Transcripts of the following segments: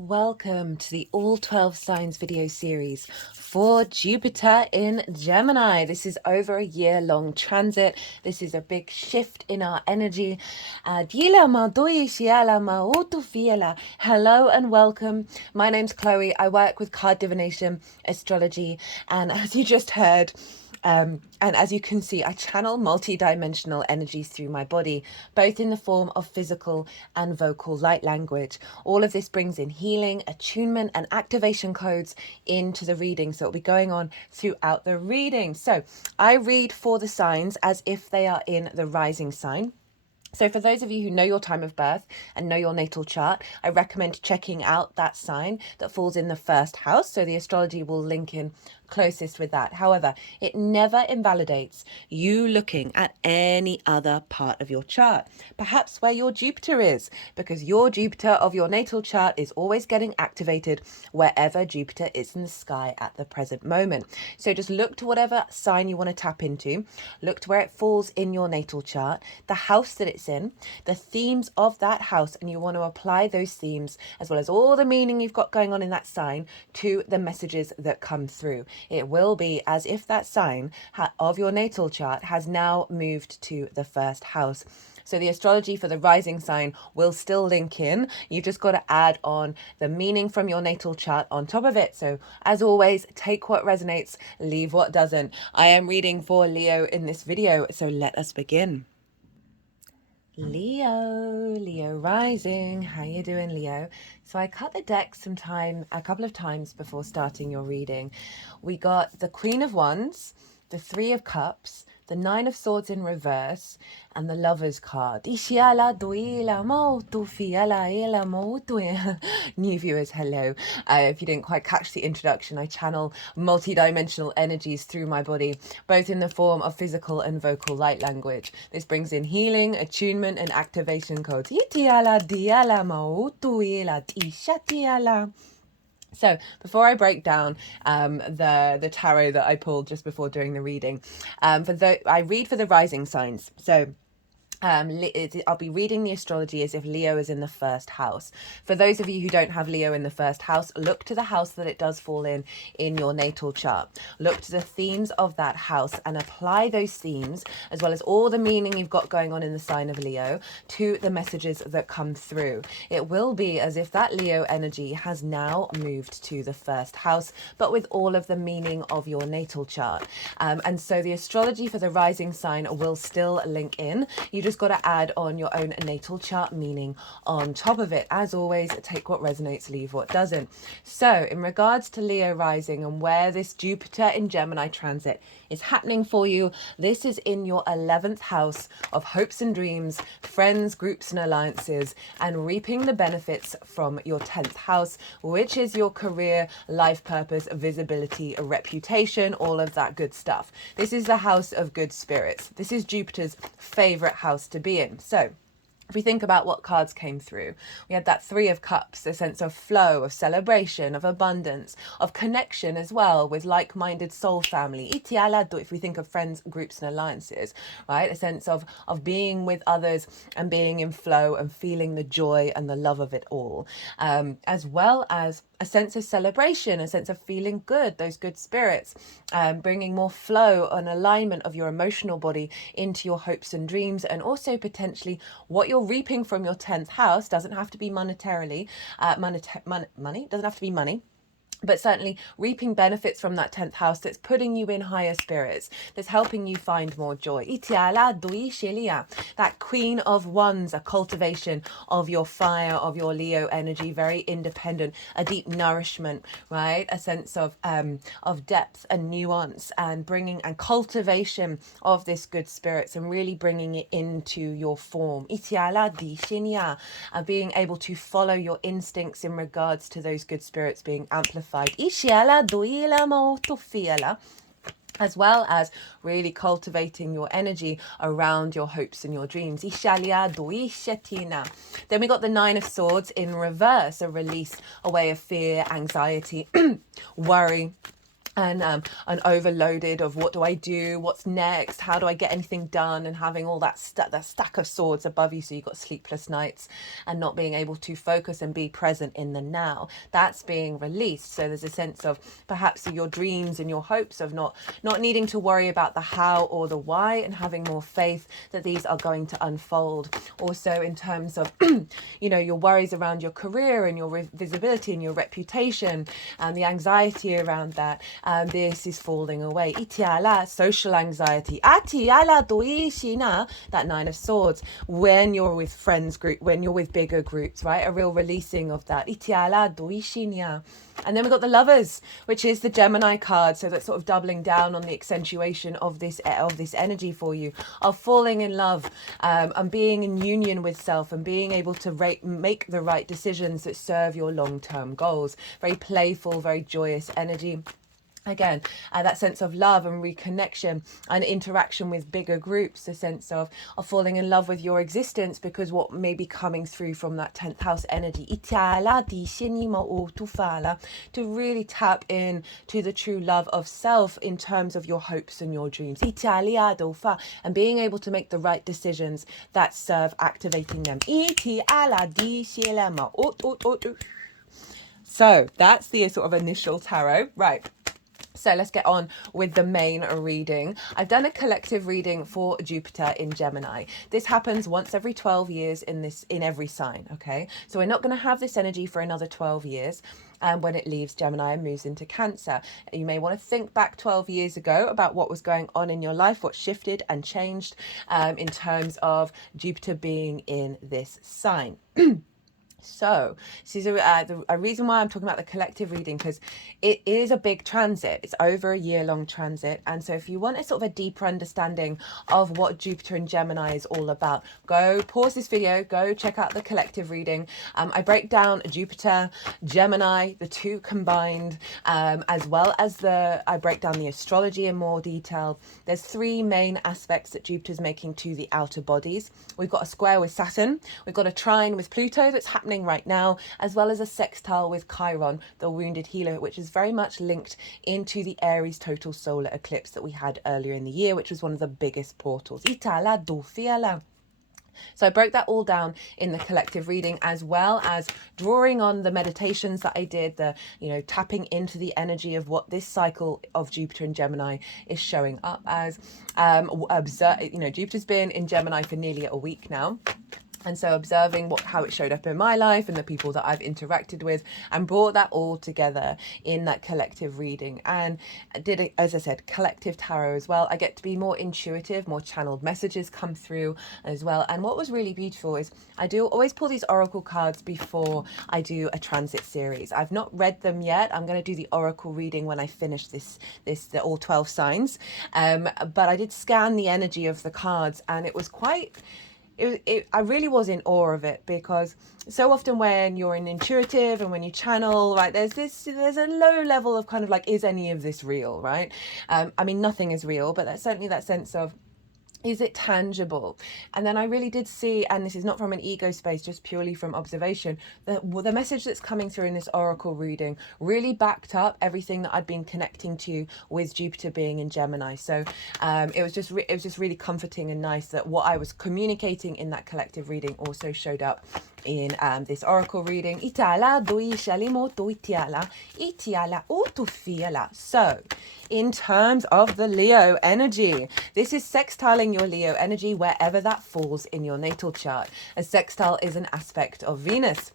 Welcome to the All 12 Signs video series for Jupiter in Gemini. This is over a year-long transit. This is a big shift in our energy. Hello and welcome. My name's Chloe. I work with card divination, astrology, and as you just heard, and as you can see, I channel multi-dimensional energies through my body, both in the form of physical and vocal light language. All of this brings in healing, attunement, and activation codes into the reading. So it'll be going on throughout the reading. So I read for the signs as if they are in the rising sign. So for those of you who know your time of birth and know your natal chart, I recommend checking out that sign that falls in the first house. So the astrology will link in closest with that. However, it never invalidates you looking at any other part of your chart, perhaps where your Jupiter is, because your Jupiter of your natal chart is always getting activated wherever Jupiter is in the sky at the present moment. So just look to whatever sign you want to tap into, look to where it falls in your natal chart, the house that it's in, the themes of that house, and you want to apply those themes as well as all the meaning you've got going on in that sign to the messages that come through. It will be as if that sign of your natal chart has now moved to the first house. So the astrology for the rising sign will still link in. You've just got to add on the meaning from your natal chart on top of it. So as always, take what resonates, leave what doesn't. I am reading for Leo in this video, so let us begin. Leo rising. How you doing, Leo? So I cut the deck a couple of times before starting your reading. We got the Queen of Wands, the Three of Cups, the Nine of Swords in reverse, and the Lover's card. New viewers, hello. If you didn't quite catch the introduction, I channel multi-dimensional energies through my body, both in the form of physical and vocal light language. This brings in healing, attunement, and activation codes. So before I break down the tarot that I pulled just before doing the reading, I read for the rising signs. So I'll be reading the astrology as if Leo is in the first house. For those of you who don't have Leo in the first house, look to the house that it does fall in your natal chart. Look to the themes of that house and apply those themes, as well as all the meaning you've got going on in the sign of Leo, to the messages that come through. It will be as if that Leo energy has now moved to the first house, but with all of the meaning of your natal chart. And so the astrology for the rising sign will still link in. You just got to add on your own natal chart meaning on top of it. As always, take what resonates, leave what doesn't. So in regards to Leo rising and where this Jupiter in Gemini transit is happening for you, this is in your 11th house of hopes and dreams, friends, groups and alliances, and reaping the benefits from your 10th house, which is your career, life purpose, visibility, reputation, all of that good stuff. This is the house of good spirits. This is Jupiter's favorite house to be in. So if we think about what cards came through, we had that Three of Cups, a sense of flow, of celebration, of abundance, of connection as well with like-minded soul family. If we think of friends, groups and alliances, right? A sense of being with others and being in flow and feeling the joy and the love of it all. As well as a sense of celebration, a sense of feeling good, those good spirits, bringing more flow and alignment of your emotional body into your hopes and dreams, and also potentially what you're reaping from your 10th house. Doesn't have to be monetarily, money, doesn't have to be money, but certainly reaping benefits from that 10th house that's putting you in higher spirits, that's helping you find more joy. That Queen of Wands, a cultivation of your fire, of your Leo energy, very independent, a deep nourishment, right? A sense of depth and nuance, and bringing and cultivation of this good spirits and really bringing it into your form. Being able to follow your instincts in regards to those good spirits being amplified. As well as really cultivating your energy around your hopes and your dreams. Then we got the Nine of Swords in reverse, a release away of fear, anxiety, worry, and overloaded of what do I do, what's next, how do I get anything done, and having all that stack of swords above you, so you've got sleepless nights and not being able to focus and be present in the now. That's being released. So there's a sense of perhaps your dreams and your hopes of not needing to worry about the how or the why, and having more faith that these are going to unfold. Also in terms of you know, your worries around your career and your visibility and your reputation, and the anxiety around that, this is falling away. Itiala, social anxiety. Atiala doishina, that Nine of Swords. When you're with friends group, when you're with bigger groups, right? A real releasing of that. Itiala doishinia. And then we've got the Lovers, which is the Gemini card. So that's sort of doubling down on the accentuation of this energy for you, of falling in love, and being in union with self, and being able to make the right decisions that serve your long-term goals. Very playful, very joyous energy. Again, that sense of love and reconnection and interaction with bigger groups, a sense of falling in love with your existence, because what may be coming through from that 10th house energy, to really tap in to the true love of self in terms of your hopes and your dreams, and being able to make the right decisions that serve activating them. So that's the sort of initial tarot, right? So let's get on with the main reading. I've done a collective reading for Jupiter in Gemini. This happens once every 12 years in every sign, okay? So we're not going to have this energy for another 12 years. When it leaves Gemini and moves into Cancer. You may want to think back 12 years ago about what was going on in your life, what shifted and changed in terms of Jupiter being in this sign. So this is a reason why I'm talking about the collective reading, because it is a big transit. It's over a year-long transit. And so if you want a sort of a deeper understanding of what Jupiter and Gemini is all about, go pause this video, go check out the collective reading. I break down Jupiter, Gemini, the two combined, as well as I break down the astrology in more detail. There's three main aspects that Jupiter's making to the outer bodies. We've got a square with Saturn. We've got a trine with Pluto that's happening right now, as well as a sextile with Chiron, the wounded healer, which is very much linked into the Aries total solar eclipse that we had earlier in the year, which was one of the biggest portals. So I broke that all down in the collective reading, as well as drawing on the meditations that I did, tapping into the energy of what this cycle of Jupiter and Gemini is showing up as. Jupiter's been in Gemini for nearly a week now. And so observing how it showed up in my life and the people that I've interacted with, and brought that all together in that collective reading. And I did, as I said, collective tarot as well. I get to be more intuitive, more channeled messages come through as well. And what was really beautiful is I do always pull these oracle cards before I do a transit series. I've not read them yet. I'm going to do the oracle reading when I finish the all 12 signs. But I did scan the energy of the cards, and it was quite... I really was in awe of it, because so often when you're an intuitive and when you channel, right, there's a low level of kind of like, is any of this real, right? I mean, nothing is real, but that's certainly that sense of, is it tangible? And then I really did see, and this is not from an ego space, just purely from observation, that the message that's coming through in this oracle reading really backed up everything that I'd been connecting to with Jupiter being in Gemini. So it was just really comforting and nice that what I was communicating in that collective reading also showed up in this oracle reading. So in terms of the Leo energy, this is sextiling your Leo energy wherever that falls in your natal chart. A sextile is an aspect of Venus.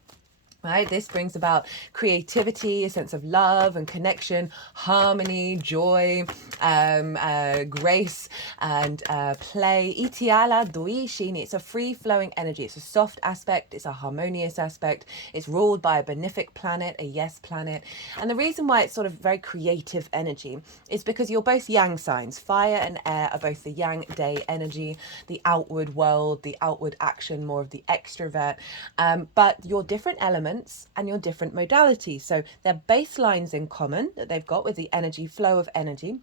Right, this brings about creativity, a sense of love and connection, harmony, joy, grace, and play. Itiala duishini. It's a free-flowing energy. It's a soft aspect. It's a harmonious aspect. It's ruled by a benefic planet, a yes planet. And the reason why it's sort of very creative energy is because you're both yang signs. Fire and air are both the yang day energy, the outward world, the outward action, more of the extrovert. But your different elements and your different modalities. So they're baselines in common that they've got with the energy, flow of energy.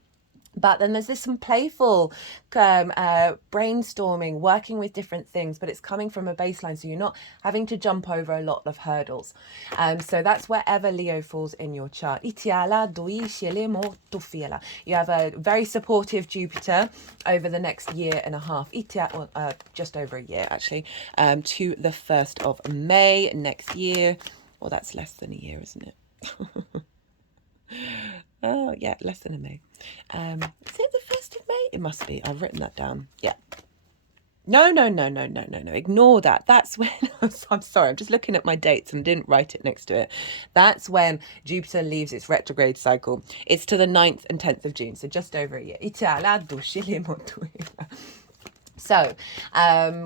But then there's this some playful brainstorming, working with different things, but it's coming from a baseline, so you're not having to jump over a lot of hurdles. So that's wherever Leo falls in your chart. You have a very supportive Jupiter over the next year and a half, just over a year actually, to the 1st of May next year. Well, that's less than a year, isn't it? Oh, yeah, less than a May. Is it the 1st of May? It must be. I've written that down. Yeah. No. Ignore that. That's when, I'm sorry, I'm just looking at my dates and didn't write it next to it. That's when Jupiter leaves its retrograde cycle. It's to the 9th and 10th of June, so just over a year. So,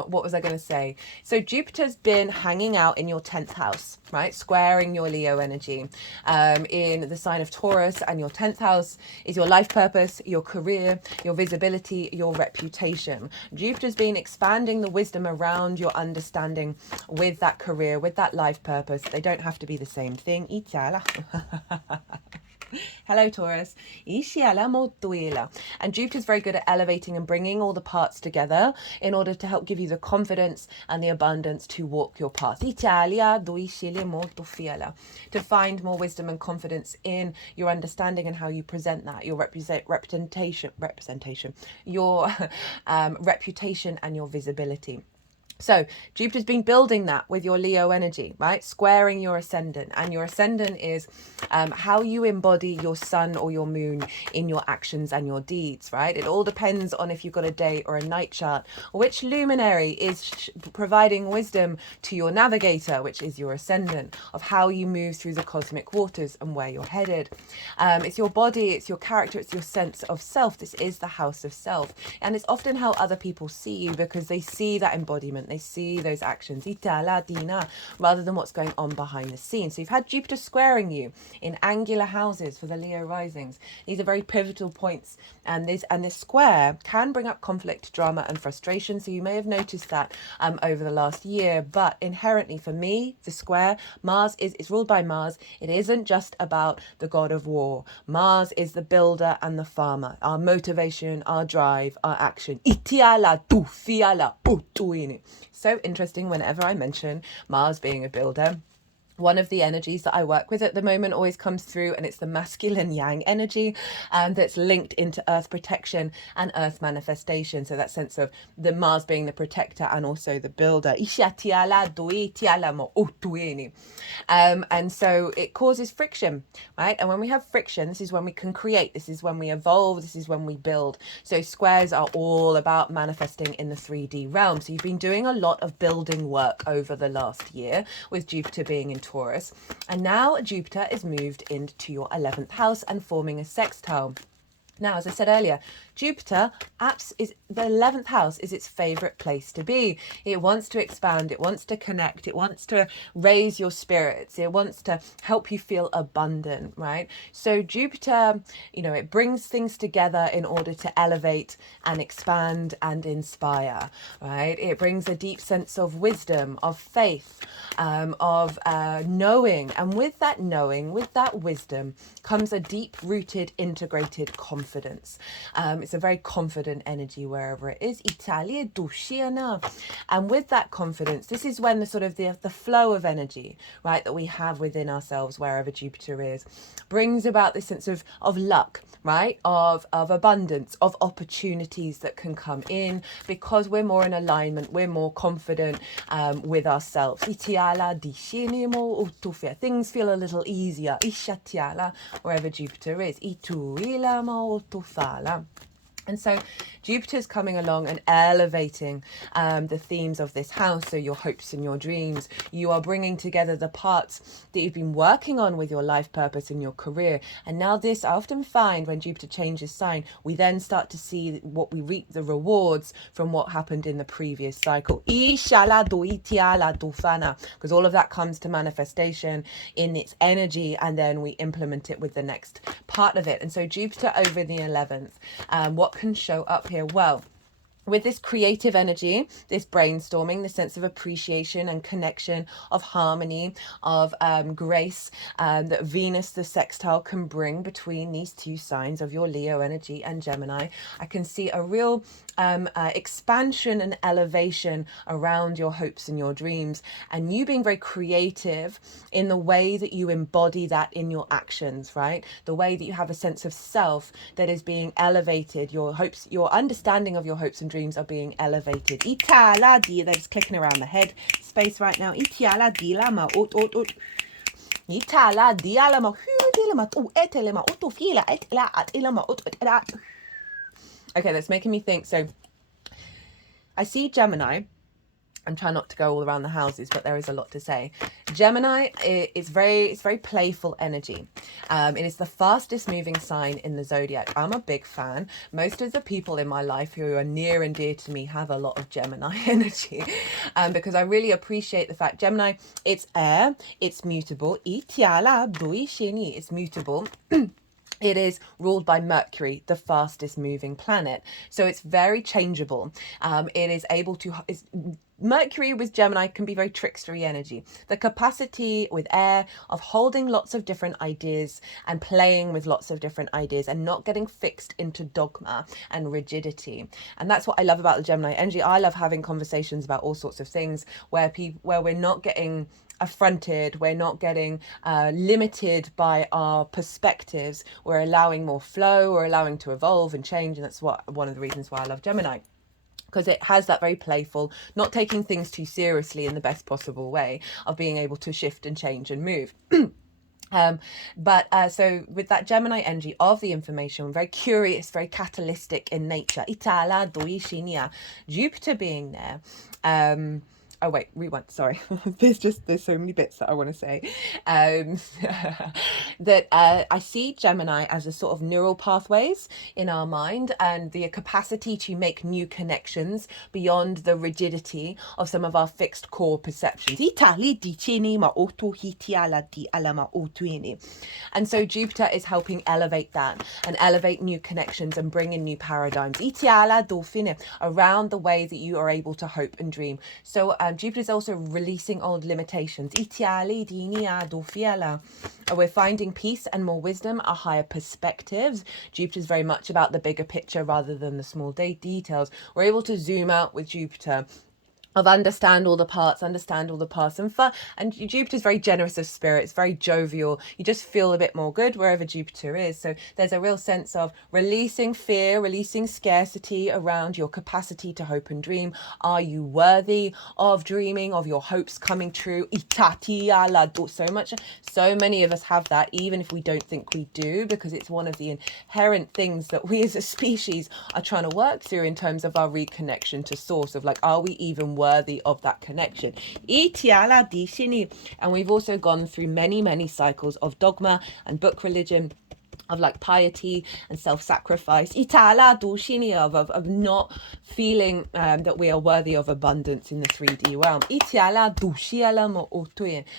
what was I going to say? So Jupiter's been hanging out in your 10th house, right? Squaring your Leo energy in the sign of Taurus, and your 10th house is your life purpose, your career, your visibility, your reputation. Jupiter's been expanding the wisdom around your understanding with that career, with that life purpose. They don't have to be the same thing. Hello, Taurus. And Jupiter's very good at elevating and bringing all the parts together in order to help give you the confidence and the abundance to walk your path. To find more wisdom and confidence in your understanding and how you present that, your representation, your reputation and your visibility. So Jupiter's been building that with your Leo energy, right? Squaring your ascendant. And your ascendant is how you embody your sun or your moon in your actions and your deeds, right? It all depends on if you've got a day or a night chart, or which luminary is providing wisdom to your navigator, which is your ascendant, of how you move through the cosmic waters and where you're headed. It's your body, it's your character, it's your sense of self. This is the house of self. And it's often how other people see you, because they see that embodiment. They see those actions rather than what's going on behind the scenes. So you've had Jupiter squaring you in angular houses for the Leo risings. These are very pivotal points, and this square can bring up conflict, drama and frustration. So you may have noticed that over the last year, but inherently for me, the square, Mars is ruled by Mars. It isn't just about the god of war. Mars is the builder and the farmer, our motivation, our drive, our action. So interesting whenever I mention Mars being a builder. One of the energies that I work with at the moment always comes through, and it's the masculine yang energy that's linked into earth protection and earth manifestation. So that sense of the Mars being the protector and also the builder. And so it causes friction, right? And when we have friction, this is when we can create. This is when we evolve. This is when we build. So squares are all about manifesting in the 3D realm. So you've been doing a lot of building work over the last year with Jupiter being in Taurus, and now Jupiter is moved into your 11th house and forming a sextile. Now, as I said earlier, Jupiter, the 11th house is its favorite place to be. It wants to expand, it wants to connect, it wants to raise your spirits, it wants to help you feel abundant, right? So Jupiter, it brings things together in order to elevate and expand and inspire, right? It brings a deep sense of wisdom, of faith, of knowing. And with that knowing, with that wisdom, comes a deep-rooted, integrated confidence. It's a very confident energy wherever it is. And with that confidence, this is when the flow of energy, right, that we have within ourselves wherever Jupiter is, brings about this sense of luck, right, of abundance, of opportunities that can come in because we're more in alignment, we're more confident with ourselves. Things feel a little easier wherever Jupiter is. And so Jupiter's coming along and elevating the themes of this house. So your hopes and your dreams, you are bringing together the parts that you've been working on with your life purpose and your career. And now this, I often find when Jupiter changes sign, we then start to see what we reap the rewards from what happened in the previous cycle. Because all of that comes to manifestation in its energy, and then we implement it with the next part of it. And so Jupiter over the 11th, what can show up here? Well, with this creative energy, this brainstorming, this sense of appreciation and connection, of harmony, of grace, that Venus, the sextile, can bring between these two signs of your Leo energy and Gemini, I can see a real expansion and elevation around your hopes and your dreams, and you being very creative in the way that you embody that in your actions, right? The way that you have a sense of self that is being elevated, your hopes, your understanding of your hopes and dreams are being elevated. Itala di, they're just clicking around the head space right now. Itala di lama ut. Itala di alama hu di lama tu etelema utu fila etela at ilama ut. Okay, that's making me think. So I see Gemini. I'm trying not to go all around the houses, but there is a lot to say. Gemini is it's very playful energy. It is the fastest moving sign in the zodiac. I'm a big fan. Most of the people in my life who are near and dear to me have a lot of Gemini energy, because I really appreciate the fact Gemini, it's air, it's mutable. It's mutable. It is ruled by Mercury, the fastest moving planet. So it's very changeable. It is able to... Mercury with Gemini can be very trickstery energy. The capacity with air of holding lots of different ideas and playing with lots of different ideas and not getting fixed into dogma and rigidity. And that's what I love about the Gemini energy. I love having conversations about all sorts of things where we're not getting affronted, we're not getting limited by our perspectives. We're allowing more flow, we're allowing to evolve and change. And that's one of the reasons why I love Gemini, because it has that very playful, not taking things too seriously in the best possible way of being able to shift and change and move. So with that Gemini energy of the information, very curious, very catalytic in nature. Itala doi shinia, Jupiter being there. Oh wait, rewind, sorry. there's so many bits that I want to say. That I see Gemini as a sort of neural pathways in our mind and the capacity to make new connections beyond the rigidity of some of our fixed core perceptions. And so Jupiter is helping elevate that and elevate new connections and bring in new paradigms around the way that you are able to hope and dream. So Jupiter is also releasing old limitations. We're finding peace and more wisdom, a higher perspectives. Jupiter is very much about the bigger picture rather than the small details. We're able to zoom out with Jupiter, of understand all the parts, and Jupiter's very generous of spirit. It's very jovial. You just feel a bit more good wherever Jupiter is. So there's a real sense of releasing fear, releasing scarcity around your capacity to hope and dream. Are you worthy of dreaming, of your hopes coming true? So many of us have that, even if we don't think we do, because it's one of the inherent things that we as a species are trying to work through in terms of our reconnection to source, of like, are we even worthy of that connection? And we've also gone through many cycles of dogma and book religion, of like piety and self-sacrifice, of not feeling that we are worthy of abundance in the 3D realm.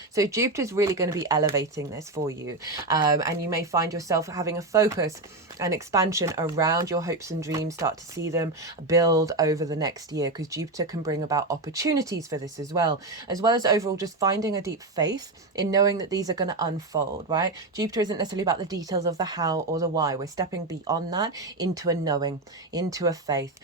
So Jupiter's really going to be elevating this for you, and you may find yourself having a focus and expansion around your hopes and dreams. Start to see them build over the next year, because Jupiter can bring about opportunities for this as well as overall just finding a deep faith in knowing that these are going to unfold, right? Jupiter isn't necessarily about the details of the how or the why. We're stepping beyond that into a knowing, into a faith.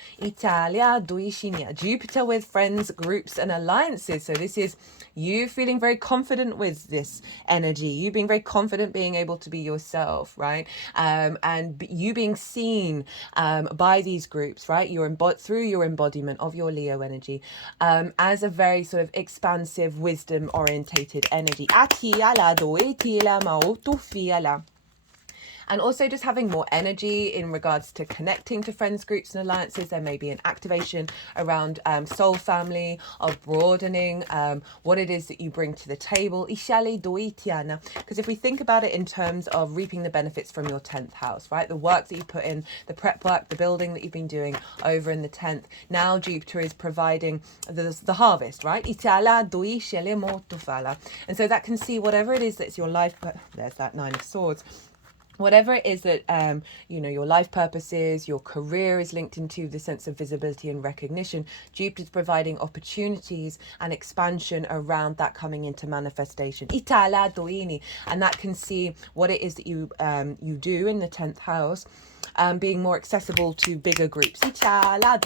Jupiter with friends, groups and alliances. So this is you feeling very confident with this energy, you being very confident being able to be yourself, right? And you being seen by these groups, right? Through your embodiment of your Leo energy, as a very sort of expansive, wisdom orientated energy. And also just having more energy in regards to connecting to friends, groups and alliances. There may be an activation around soul family, of broadening what it is that you bring to the table. Because if we think about it in terms of reaping the benefits from your 10th house, right? The work that you put in, the prep work, the building that you've been doing over in the 10th. Now Jupiter is providing the harvest, right? And so that can see whatever it is that's your life. There's that 9 of Swords. whatever it is that your life purpose is, your career is linked into the sense of visibility and recognition. Jupiter's providing opportunities and expansion around that coming into manifestation. And that can see what it is that you do in the 10th house, being more accessible to bigger groups. Itala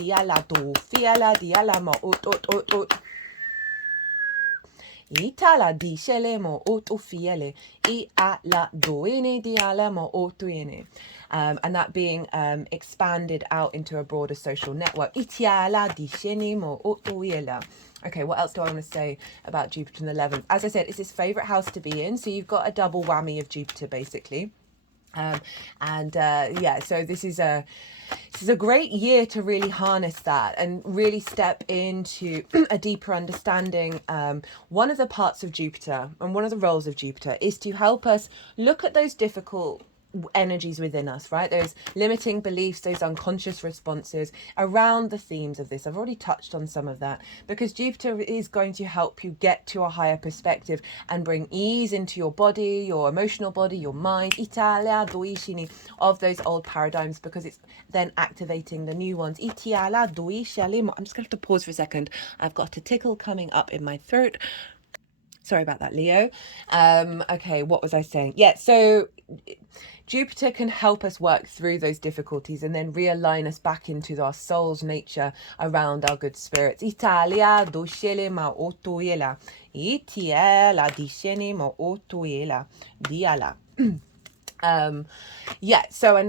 di shele mo oto fiele I ala doene di ala mo otoene. And that being expanded out into a broader social network. Itiala di shene mo otoela. Okay, what else do I want to say about Jupiter in the 11th? As I said, it's his favorite house to be in, so you've got a double whammy of Jupiter basically. So this is a great year to really harness that and really step into a deeper understanding. One of the parts of Jupiter and one of the roles of Jupiter is to help us look at those difficult energies within us, right? Those limiting beliefs, those unconscious responses around the themes of this. I've already touched on some of that, because Jupiter is going to help you get to a higher perspective and bring ease into your body, your emotional body, your mind, of those old paradigms, because it's then activating the new ones. I'm just going to have to pause for a second. I've got a tickle coming up in my throat. Sorry about that, Leo. Okay, what was I saying? Yeah, so Jupiter can help us work through those difficulties and then realign us back into our soul's nature around our good spirits. Italia doscele ma otoela. Itiela dicene ma otoela. Diala. And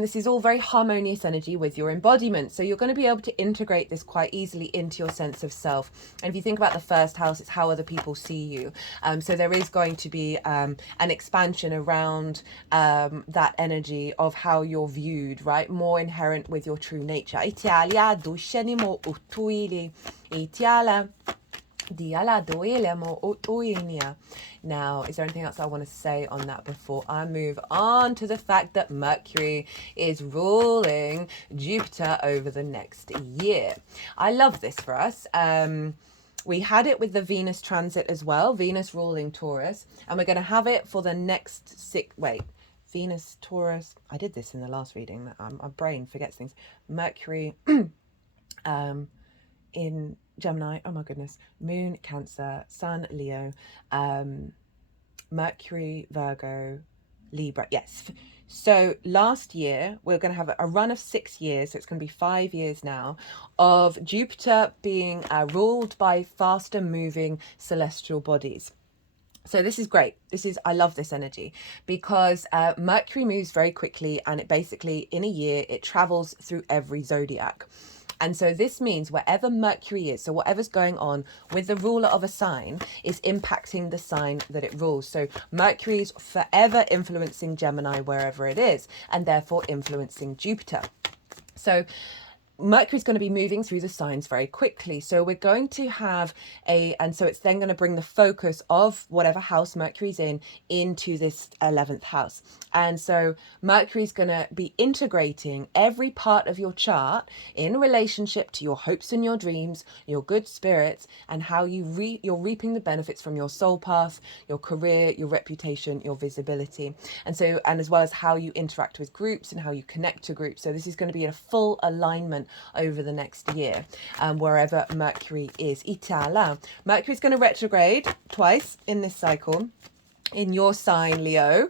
this is all very harmonious energy with your embodiment, so you're going to be able to integrate this quite easily into your sense of self. And if you think about the first house, it's how other people see you, so there is going to be an expansion around that energy of how you're viewed, right? More inherent with your true nature. Italia duscenimo utuili itiala. Now, is there anything else I want to say on that before I move on to the fact that Mercury is ruling Jupiter over the next year? I love this for us. We had it with the Venus transit as well, Venus ruling Taurus, and we're going to have it for the next Venus, Taurus. I did this in the last reading. My brain forgets things. Mercury in Gemini, oh my goodness, Moon, Cancer, Sun, Leo, Mercury, Virgo, Libra. Yes. So last year, we're going to have a run of 6 years, so it's going to be 5 years now, of Jupiter being ruled by faster moving celestial bodies. So this is great. I love this energy, because Mercury moves very quickly, and it basically, in a year, it travels through every zodiac. And so this means wherever Mercury is, so whatever's going on with the ruler of a sign is impacting the sign that it rules. So Mercury is forever influencing Gemini wherever it is, and therefore influencing Jupiter. So Mercury's going to be moving through the signs very quickly. So we're going to have and so it's then going to bring the focus of whatever house Mercury's in into this 11th house. And so Mercury's going to be integrating every part of your chart in relationship to your hopes and your dreams, your good spirits, and how you're reaping the benefits from your soul path, your career, your reputation, your visibility. And as well as how you interact with groups and how you connect to groups. So this is going to be a full alignment over the next year, wherever Mercury is. Itala. Mercury's going to retrograde twice in this cycle, in your sign, Leo,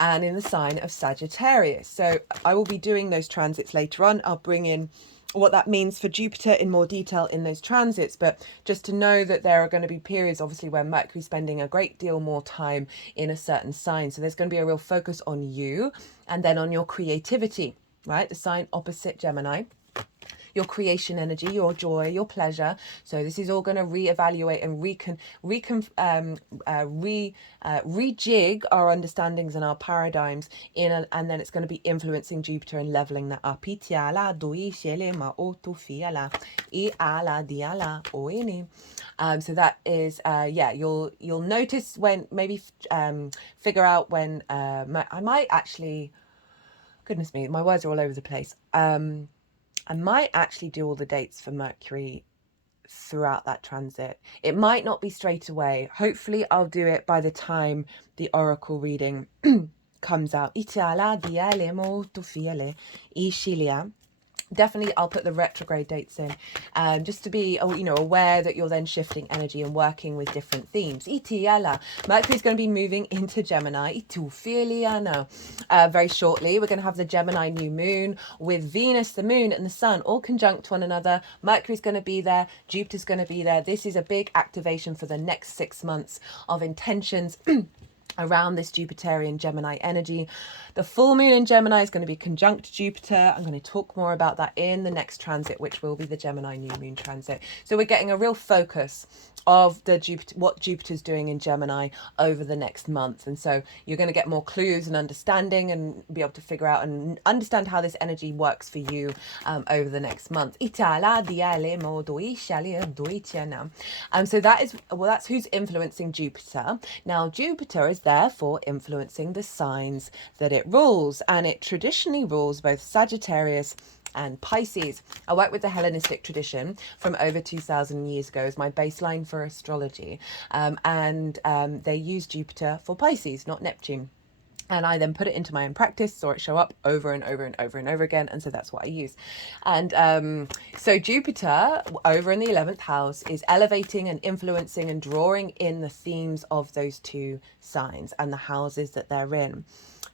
and in the sign of Sagittarius. So I will be doing those transits later on. I'll bring in what that means for Jupiter in more detail in those transits, but just to know that there are going to be periods, obviously, where Mercury's spending a great deal more time in a certain sign. So there's going to be a real focus on you, and then on your creativity, right? The sign opposite Gemini. Your creation energy, your joy, your pleasure. So this is all going to reevaluate and rejig our understandings and our paradigms and then it's going to be influencing Jupiter and leveling that up. So that is you'll notice when maybe figure out when I might actually, goodness me, my words are all over the place. I might actually do all the dates for Mercury throughout that transit. It might not be straight away. Hopefully I'll do it by the time the oracle reading comes out. Itiala diale mo tu fiele ishilia. Definitely, I'll put the retrograde dates in, just to be, aware that you're then shifting energy and working with different themes. Itiala, Mercury's going to be moving into Gemini. Itufiliana. Very shortly, we're going to have the Gemini new moon with Venus, the moon, and the sun all conjunct one another. Mercury's going to be there. Jupiter's going to be there. This is a big activation for the next 6 months of intentions around this Jupiterian Gemini energy. The full moon in Gemini is going to be conjunct Jupiter. I'm going to talk more about that in the next transit, which will be the Gemini new moon transit. So we're getting a real focus of what Jupiter's doing in Gemini over the next month. And so you're going to get more clues and understanding and be able to figure out and understand how this energy works for you over the next month. So that's who's influencing Jupiter. Now Jupiter is therefore influencing the signs that it rules, and it traditionally rules both Sagittarius and Pisces. I work with the Hellenistic tradition from over 2,000 years ago as my baseline for astrology, and they use Jupiter for Pisces, not Neptune. And I then put it into my own practice, saw it show up over and over and over and over again. And so that's what I use. And so Jupiter over in the 11th house is elevating and influencing and drawing in the themes of those two signs and the houses that they're in.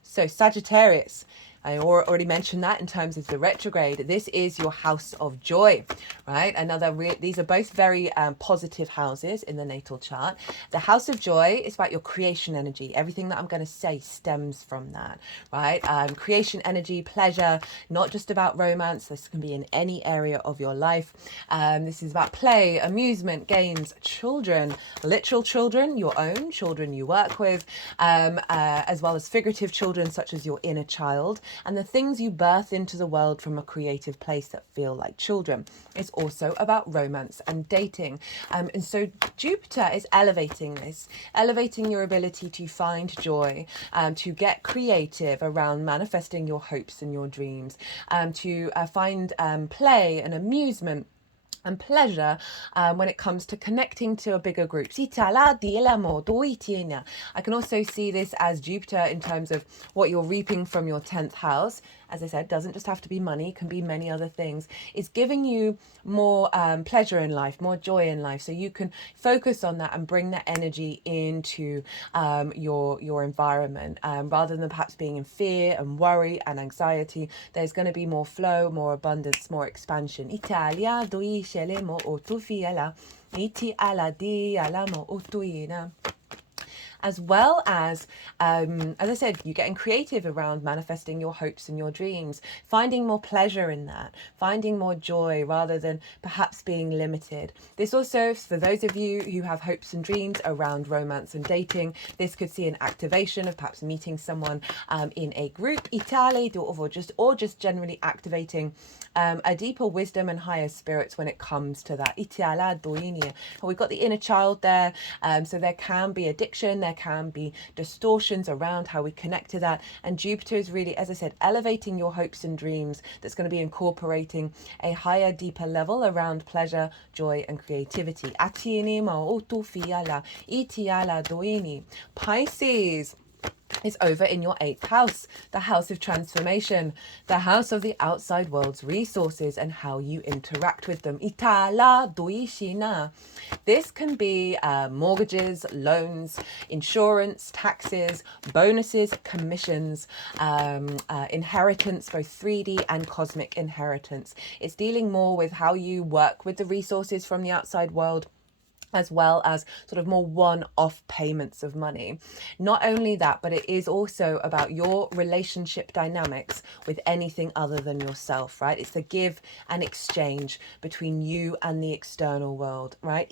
So Sagittarius, I already mentioned that in terms of the retrograde. This is your house of joy, right? These are both very positive houses in the natal chart. The house of joy is about your creation energy. Everything that I'm going to say stems from that, right? Creation energy, pleasure, not just about romance. This can be in any area of your life. This is about play, amusement, games, children, literal children, your own children you work with, as well as figurative children such as your inner child, and the things you birth into the world from a creative place that feel like children. It's also about romance and dating. And so Jupiter is elevating this, elevating your ability to find joy, to get creative around manifesting your hopes and your dreams, to find play and amusement and pleasure when it comes to connecting to a bigger group. I can also see this as Jupiter in terms of what you're reaping from your 10th house. As I said, doesn't just have to be money, can be many other things. It's giving you more pleasure in life, more joy in life. So you can focus on that and bring that energy into your environment. Rather than perhaps being in fear and worry and anxiety, there's going to be more flow, more abundance, more expansion. As well as I said, you're getting creative around manifesting your hopes and your dreams, finding more pleasure in that, finding more joy rather than perhaps being limited. This also, for those of you who have hopes and dreams around romance and dating, this could see an activation of perhaps meeting someone in a group, or just generally activating a deeper wisdom and higher spirits when it comes to that. We've got the inner child there, so there can be addiction, there can be distortions around how we connect to that, and Jupiter is really, as I said, elevating your hopes and dreams. That's going to be incorporating a higher, deeper level around pleasure, joy and creativity. Pisces is over in your 8th house, the house of transformation, the house of the outside world's resources and how you interact with them. This can be mortgages, loans, insurance, taxes, bonuses, commissions, inheritance, both 3D and cosmic inheritance. It's dealing more with how you work with the resources from the outside world, as well as sort of more one-off payments of money. Not only that, but it is also about your relationship dynamics with anything other than yourself, right? It's the give and exchange between you and the external world, right?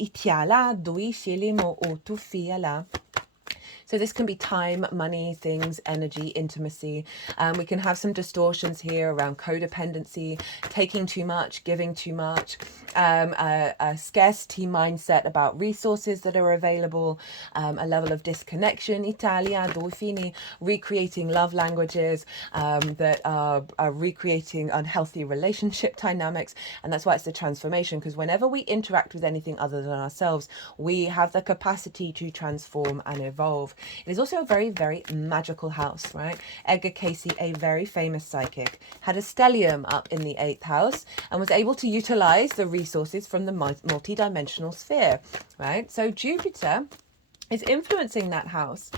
So this can be time, money, things, energy, intimacy. We can have some distortions here around codependency, taking too much, giving too much, a scarcity mindset about resources that are available, a level of disconnection, recreating love languages that are recreating unhealthy relationship dynamics. And that's why it's the transformation, because whenever we interact with anything other than ourselves, we have the capacity to transform and evolve. It is also a very, very magical house, right? Edgar Cayce, a very famous psychic, had a stellium up in the 8th house and was able to utilize the resources from the multi-dimensional sphere, right? So Jupiter is influencing that house,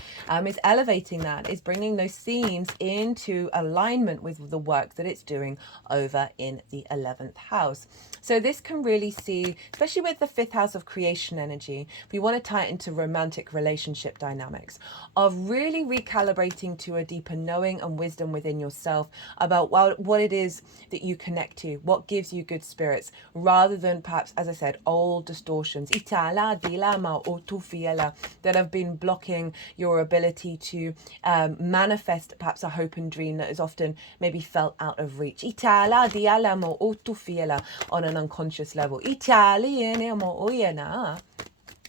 is elevating that, is bringing those themes into alignment with the work that it's doing over in the 11th house. So this can really see, especially with the 5th house of creation energy, if we want to tie it into romantic relationship dynamics, of really recalibrating to a deeper knowing and wisdom within yourself about what it is that you connect to, what gives you good spirits, rather than perhaps, as I said, old distortions that have been blocking your ability to manifest perhaps a hope and dream that is often maybe felt out of reach. On an unconscious level.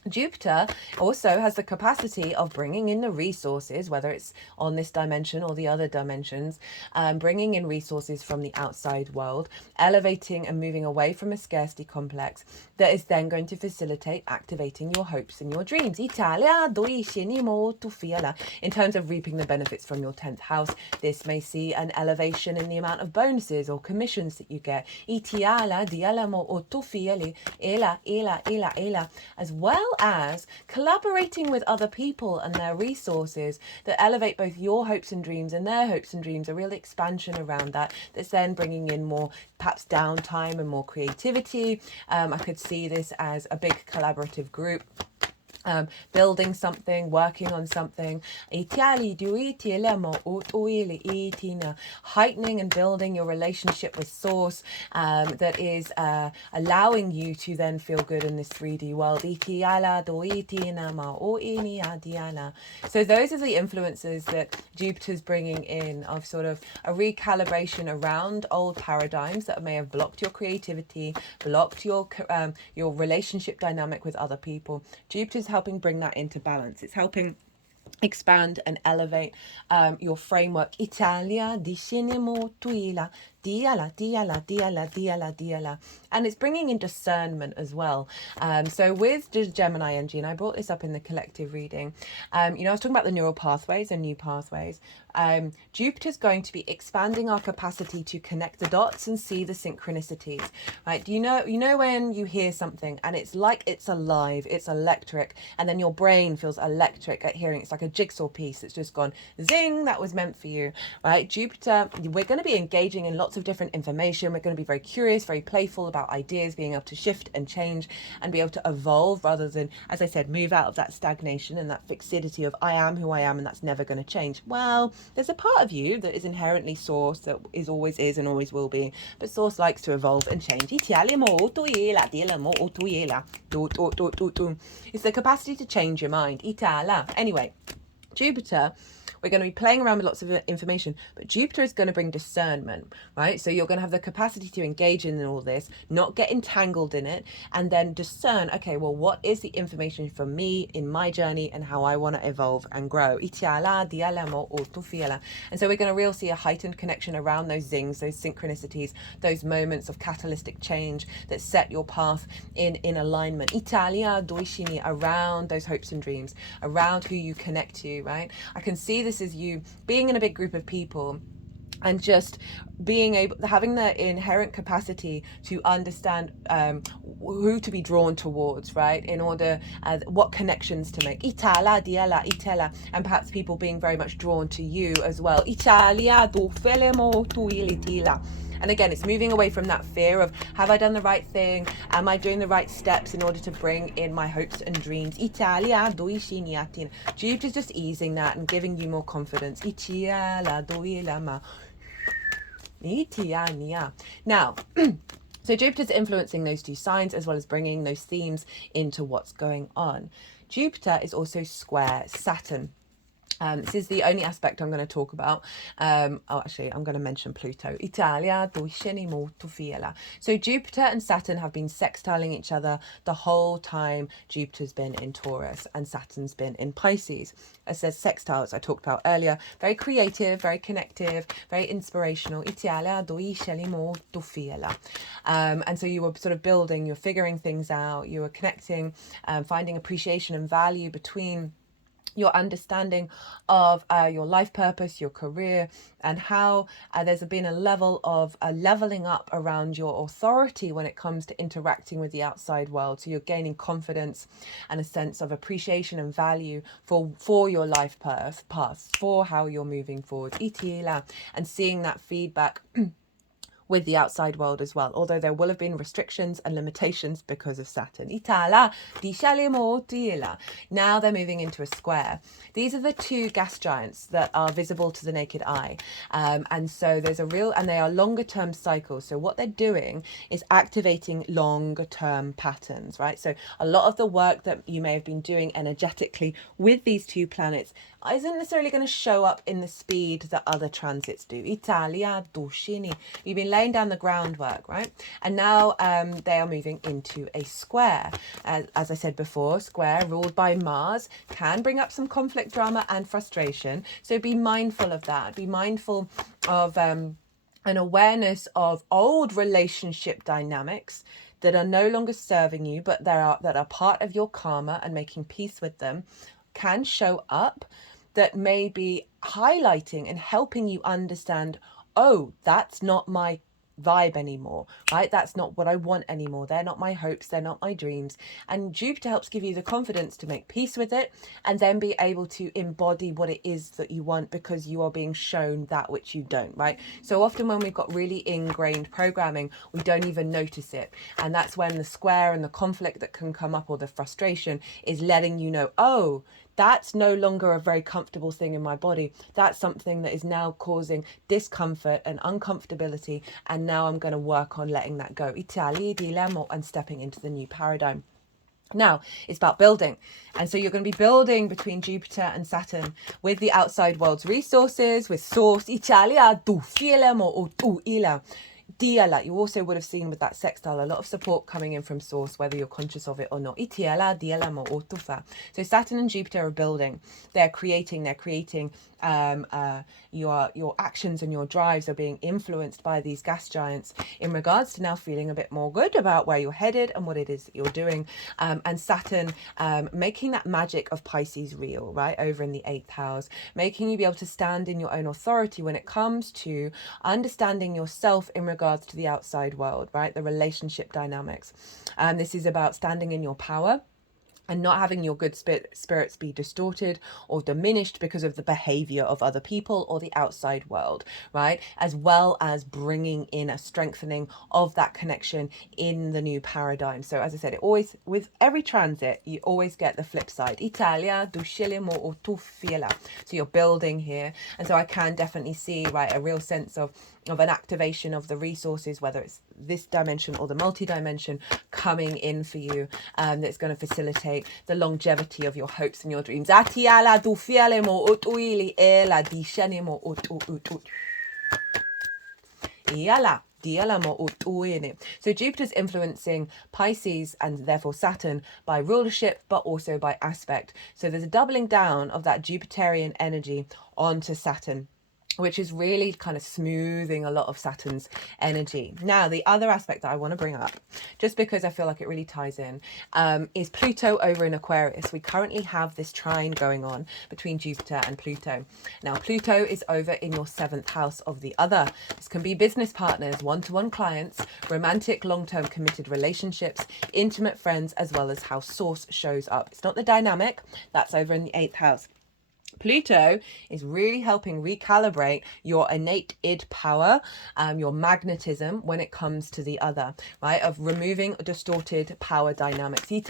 Jupiter also has the capacity of bringing in the resources, whether it's on this dimension or the other dimensions, bringing in resources from the outside world, elevating and moving away from a scarcity complex that is then going to facilitate activating your hopes and your dreams. In terms of reaping the benefits from your 10th house, this may see an elevation in the amount of bonuses or commissions that you get, as well as collaborating with other people and their resources that elevate both your hopes and dreams and their hopes and dreams, a real expansion around that, that's then bringing in more perhaps downtime and more creativity. I could see this as a big collaborative group. Building something, working on something, heightening and building your relationship with source, that is allowing you to then feel good in this 3D world. So those are the influences that Jupiter's bringing in, of sort of a recalibration around old paradigms that may have blocked your creativity, blocked your relationship dynamic with other people. Jupiter's helping bring that into balance. It's helping expand and elevate your framework. Italia di cinema tuila. And it's bringing in discernment as well. So with Gemini energy, and I brought this up in the collective reading, I was talking about the neural pathways and new pathways. Jupiter's going to be expanding our capacity to connect the dots and see the synchronicities, right? Do you know when you hear something and it's like it's alive, it's electric, and then your brain feels electric at hearing it's like a jigsaw piece that's just gone zing, that was meant for you, right? Jupiter, we're going to be engaging in lots of different information. We're going to be very curious, very playful about ideas, being able to shift and change and be able to evolve rather than, as I said, move out of that stagnation and that fixity of I am who I am and that's never going to change. Well, there's a part of you that is inherently source, that always is and always will be, but source likes to evolve and change. It's the capacity to change your mind. Anyway, Jupiter, we're going to be playing around with lots of information, but Jupiter is going to bring discernment, right? So you're going to have the capacity to engage in all this, not get entangled in it, and then discern, okay, well, what is the information for me in my journey and how I want to evolve and grow? And so we're going to really see a heightened connection around those zings, those synchronicities, those moments of catalytic change that set your path in alignment. Around those hopes and dreams, around who you connect to, right? I can see this is you being in a big group of people and just being able, having the inherent capacity to understand who to be drawn towards, right? In order, what connections to make. And perhaps people being very much drawn to you as well. And again, it's moving away from that fear of, have I done the right thing? Am I doing the right steps in order to bring in my hopes and dreams? Jupiter's just easing that and giving you more confidence. Now, so Jupiter's influencing those two signs as well as bringing those themes into what's going on. Jupiter is also square Saturn. This is the only aspect I'm going to talk about. Actually, I'm going to mention Pluto. So Jupiter and Saturn have been sextiling each other the whole time Jupiter's been in Taurus and Saturn's been in Pisces. As says sextile, as I talked about earlier, very creative, very connective, very inspirational. And so you were sort of building, you're figuring things out, you were connecting, finding appreciation and value between your understanding of your life purpose, your career, and how there's been a level of leveling up around your authority when it comes to interacting with the outside world. So you're gaining confidence and a sense of appreciation and value for your life path, for how you're moving forward. Itiela, and seeing that feedback with the outside world as well, although there will have been restrictions and limitations because of Saturn. Itala, dishalemo tila. Now they're moving into a square. These are the two gas giants that are visible to the naked eye. And so there's and they are longer term cycles. So what they're doing is activating longer term patterns, right? So a lot of the work that you may have been doing energetically with these two planets isn't necessarily going to show up in the speed that other transits do. Italia, Dushini. You've been laying down the groundwork, right? And now they are moving into a square. As I said before, square ruled by Mars can bring up some conflict, drama, and frustration. So be mindful of that. Be mindful of an awareness of old relationship dynamics that are no longer serving you, but that are part of your karma, and making peace with them can show up, that may be highlighting and helping you understand, oh, that's not my vibe anymore, right? That's not what I want anymore. They're not my hopes, they're not my dreams. And Jupiter helps give you the confidence to make peace with it, and then be able to embody what it is that you want, because you are being shown that which you don't, right? So often when we've got really ingrained programming, we don't even notice it. And that's when the square and the conflict that can come up, or the frustration, is letting you know, oh, that's no longer a very comfortable thing in my body. That's something that is now causing discomfort and uncomfortability. And now I'm going to work on letting that go. Italy dilemma, and stepping into the new paradigm. Now, it's about building. And so you're going to be building between Jupiter and Saturn with the outside world's resources, with source. Italia, tu fielemo o tu ila. Diala, you also would have seen with that sextile a lot of support coming in from source, whether you're conscious of it or not. Itiala, diala mo otufa. So Saturn and Jupiter are building. They're creating. Your actions and your drives are being influenced by these gas giants in regards to now feeling a bit more good about where you're headed and what it is that you're doing. And Saturn making that magic of Pisces real, right, over in the 8th house, making you be able to stand in your own authority when it comes to understanding yourself in regards to the outside world, right? The relationship dynamics. This is about standing in your power and not having your good spirits be distorted or diminished because of the behavior of other people or the outside world, right? As well as bringing in a strengthening of that connection in the new paradigm. So as I said, it always, with every transit, you always get the flip side. Italia, tu scelemo o tu fiela. So you're building here. And so I can definitely see, right, a real sense of an activation of the resources, whether it's this dimension or the multi-dimension coming in for you, that's going to facilitate the longevity of your hopes and your dreams. Atiala du fielemo utuili ela dishenemo ut. Iala. So Jupiter's influencing Pisces and therefore Saturn by rulership, but also by aspect. So there's a doubling down of that Jupiterian energy onto Saturn, which is really kind of smoothing a lot of Saturn's energy. Now, the other aspect that I want to bring up, just because I feel like it really ties in, is Pluto over in Aquarius. We currently have this trine going on between Jupiter and Pluto. Now, Pluto is over in your 7th house of the other. This can be business partners, one-to-one clients, romantic, long-term committed relationships, intimate friends, as well as how source shows up. It's not the dynamic, that's over in the 8th house. Pluto is really helping recalibrate your innate id power, your magnetism when it comes to the other, right? Of removing distorted power dynamics. Of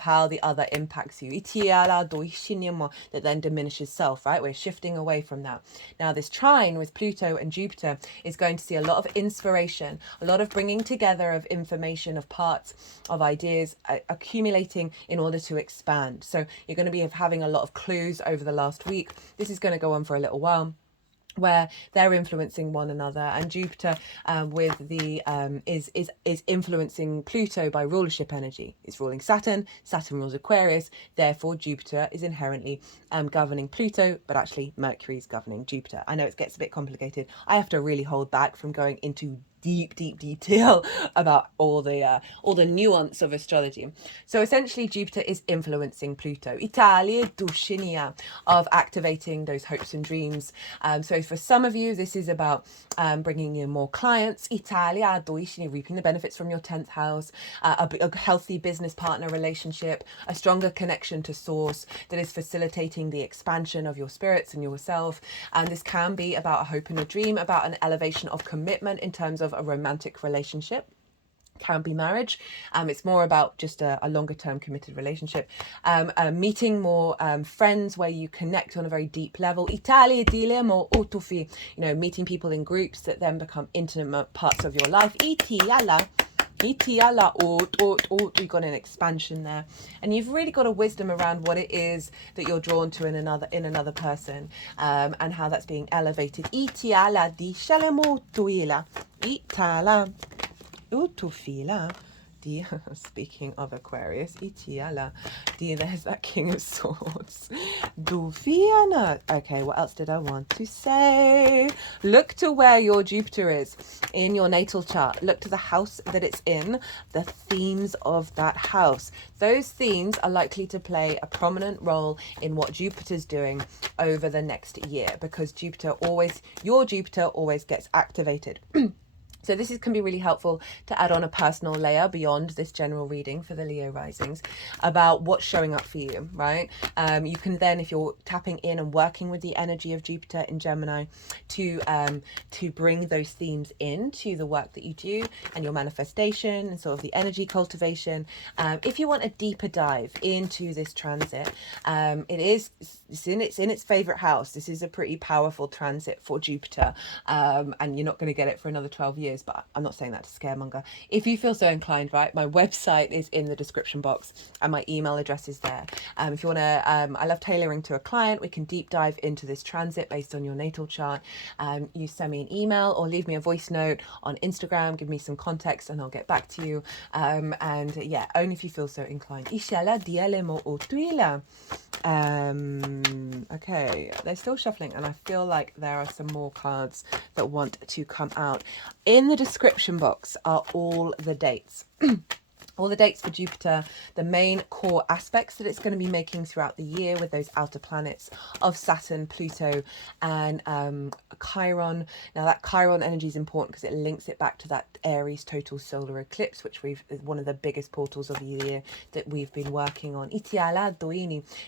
how the other impacts you. That then diminishes self, right? We're shifting away from that. Now, this trine with Pluto and Jupiter is going to see a lot of inspiration, a lot of bringing together of information, of parts, of ideas, accumulating in order to expand. So you're going to be having a lot of clues over the last week. This is going to go on for a little while, where they're influencing one another, and Jupiter with the is influencing Pluto by rulership energy. It's ruling Saturn. Saturn rules Aquarius. Therefore, Jupiter is inherently governing Pluto, but actually Mercury's governing Jupiter. I know it gets a bit complicated. I have to really hold back from going into deep detail about all the nuance of astrology. So essentially, Jupiter is influencing Pluto, Italia Duscinia, of activating those hopes and dreams. So for some of you, this is about bringing in more clients, Italia Duscinia, reaping the benefits from your 10th house, a healthy business partner relationship, a stronger connection to source that is facilitating the expansion of your spirits and yourself. And this can be about a hope and a dream, about an elevation of commitment in terms of a romantic relationship. Can be marriage. It's more about just a longer term committed relationship. Meeting more friends where you connect on a very deep level. Italia dilemo utufi. Meeting people in groups that then become intimate parts of your life. Itiala. You've got an expansion there, and you've really got a wisdom around what it is that you're drawn to in another person, and how that's being elevated. Itiala di shalemo tuila. Itala. Utufila. Speaking of Aquarius, Itiala. There's that King of Swords. Dufiana. Okay, what else did I want to say? Look to where your Jupiter is in your natal chart. Look to the house that it's in, the themes of that house. Those themes are likely to play a prominent role in what Jupiter's doing over the next year, because your Jupiter always gets activated. So this can be really helpful to add on a personal layer beyond this general reading for the Leo risings about what's showing up for you, right? You can then, if you're tapping in and working with the energy of Jupiter in Gemini, to bring those themes into the work that you do and your manifestation and sort of the energy cultivation. If you want a deeper dive into this transit, it's in its favorite house. This is a pretty powerful transit for Jupiter, and you're not going to get it for another 12 years. But I'm not saying that to scaremonger. If you feel so inclined, right, my website is in the description box and my email address is there. If you want to, I love tailoring to a client. We can deep dive into this transit based on your natal chart. You send me an email or leave me a voice note on Instagram, give me some context and I'll get back to you. And yeah, only if you feel so inclined. Okay, they're still shuffling and I feel like there are some more cards that want to come out. In the description box are all the dates. All the dates for Jupiter, the main core aspects that it's going to be making throughout the year with those outer planets of Saturn, Pluto, and Chiron. Now that Chiron energy is important because it links it back to that Aries total solar eclipse, which is one of the biggest portals of the year that we've been working on.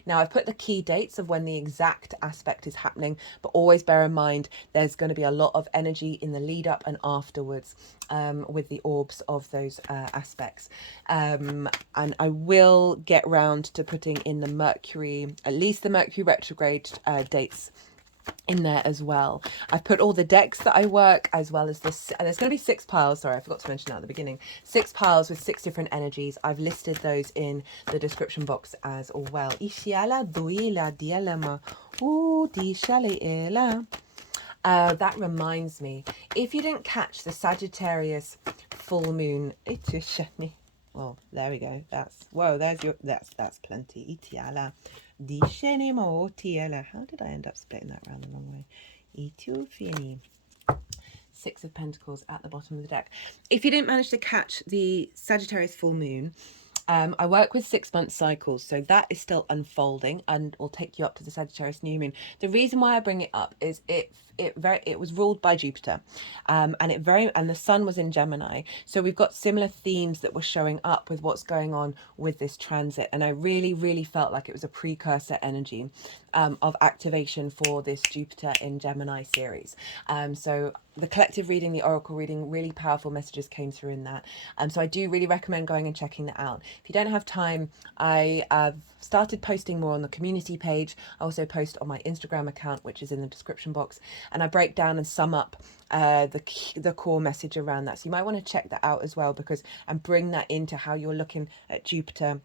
Now I've put the key dates of when the exact aspect is happening, but always bear in mind there's going to be a lot of energy in the lead up and afterwards with the orbs of those aspects. And I will get round to putting in the Mercury, at least the Mercury retrograde dates in there as well. I've put all the decks that I work as well as this, and there's going to be 6 piles. Sorry, I forgot to mention that at the beginning. 6 piles with 6 different energies. I've listed those in the description box as well. That reminds me, if you didn't catch the Sagittarius full moon, well, there we go. That's plenty. Itiala. How did I end up splitting that around the wrong way? Itiufini. 6 of Pentacles at the bottom of the deck. If you didn't manage to catch the Sagittarius full moon, I work with 6-month cycles, so that is still unfolding and will take you up to the Sagittarius new moon. The reason why I bring it up is it was ruled by Jupiter, and the sun was in Gemini, so we've got similar themes that were showing up with what's going on with this transit, and I really felt like it was a precursor energy of activation for this Jupiter in Gemini series. So the collective reading, the oracle reading, really powerful messages came through in that. So I do really recommend going and checking that out. If you don't have time, I've started posting more on the community page. I also post on my Instagram account, which is in the description box, and I break down and sum up the core message around that. So you might want to check that out as well, and bring that into how you're looking at Jupiter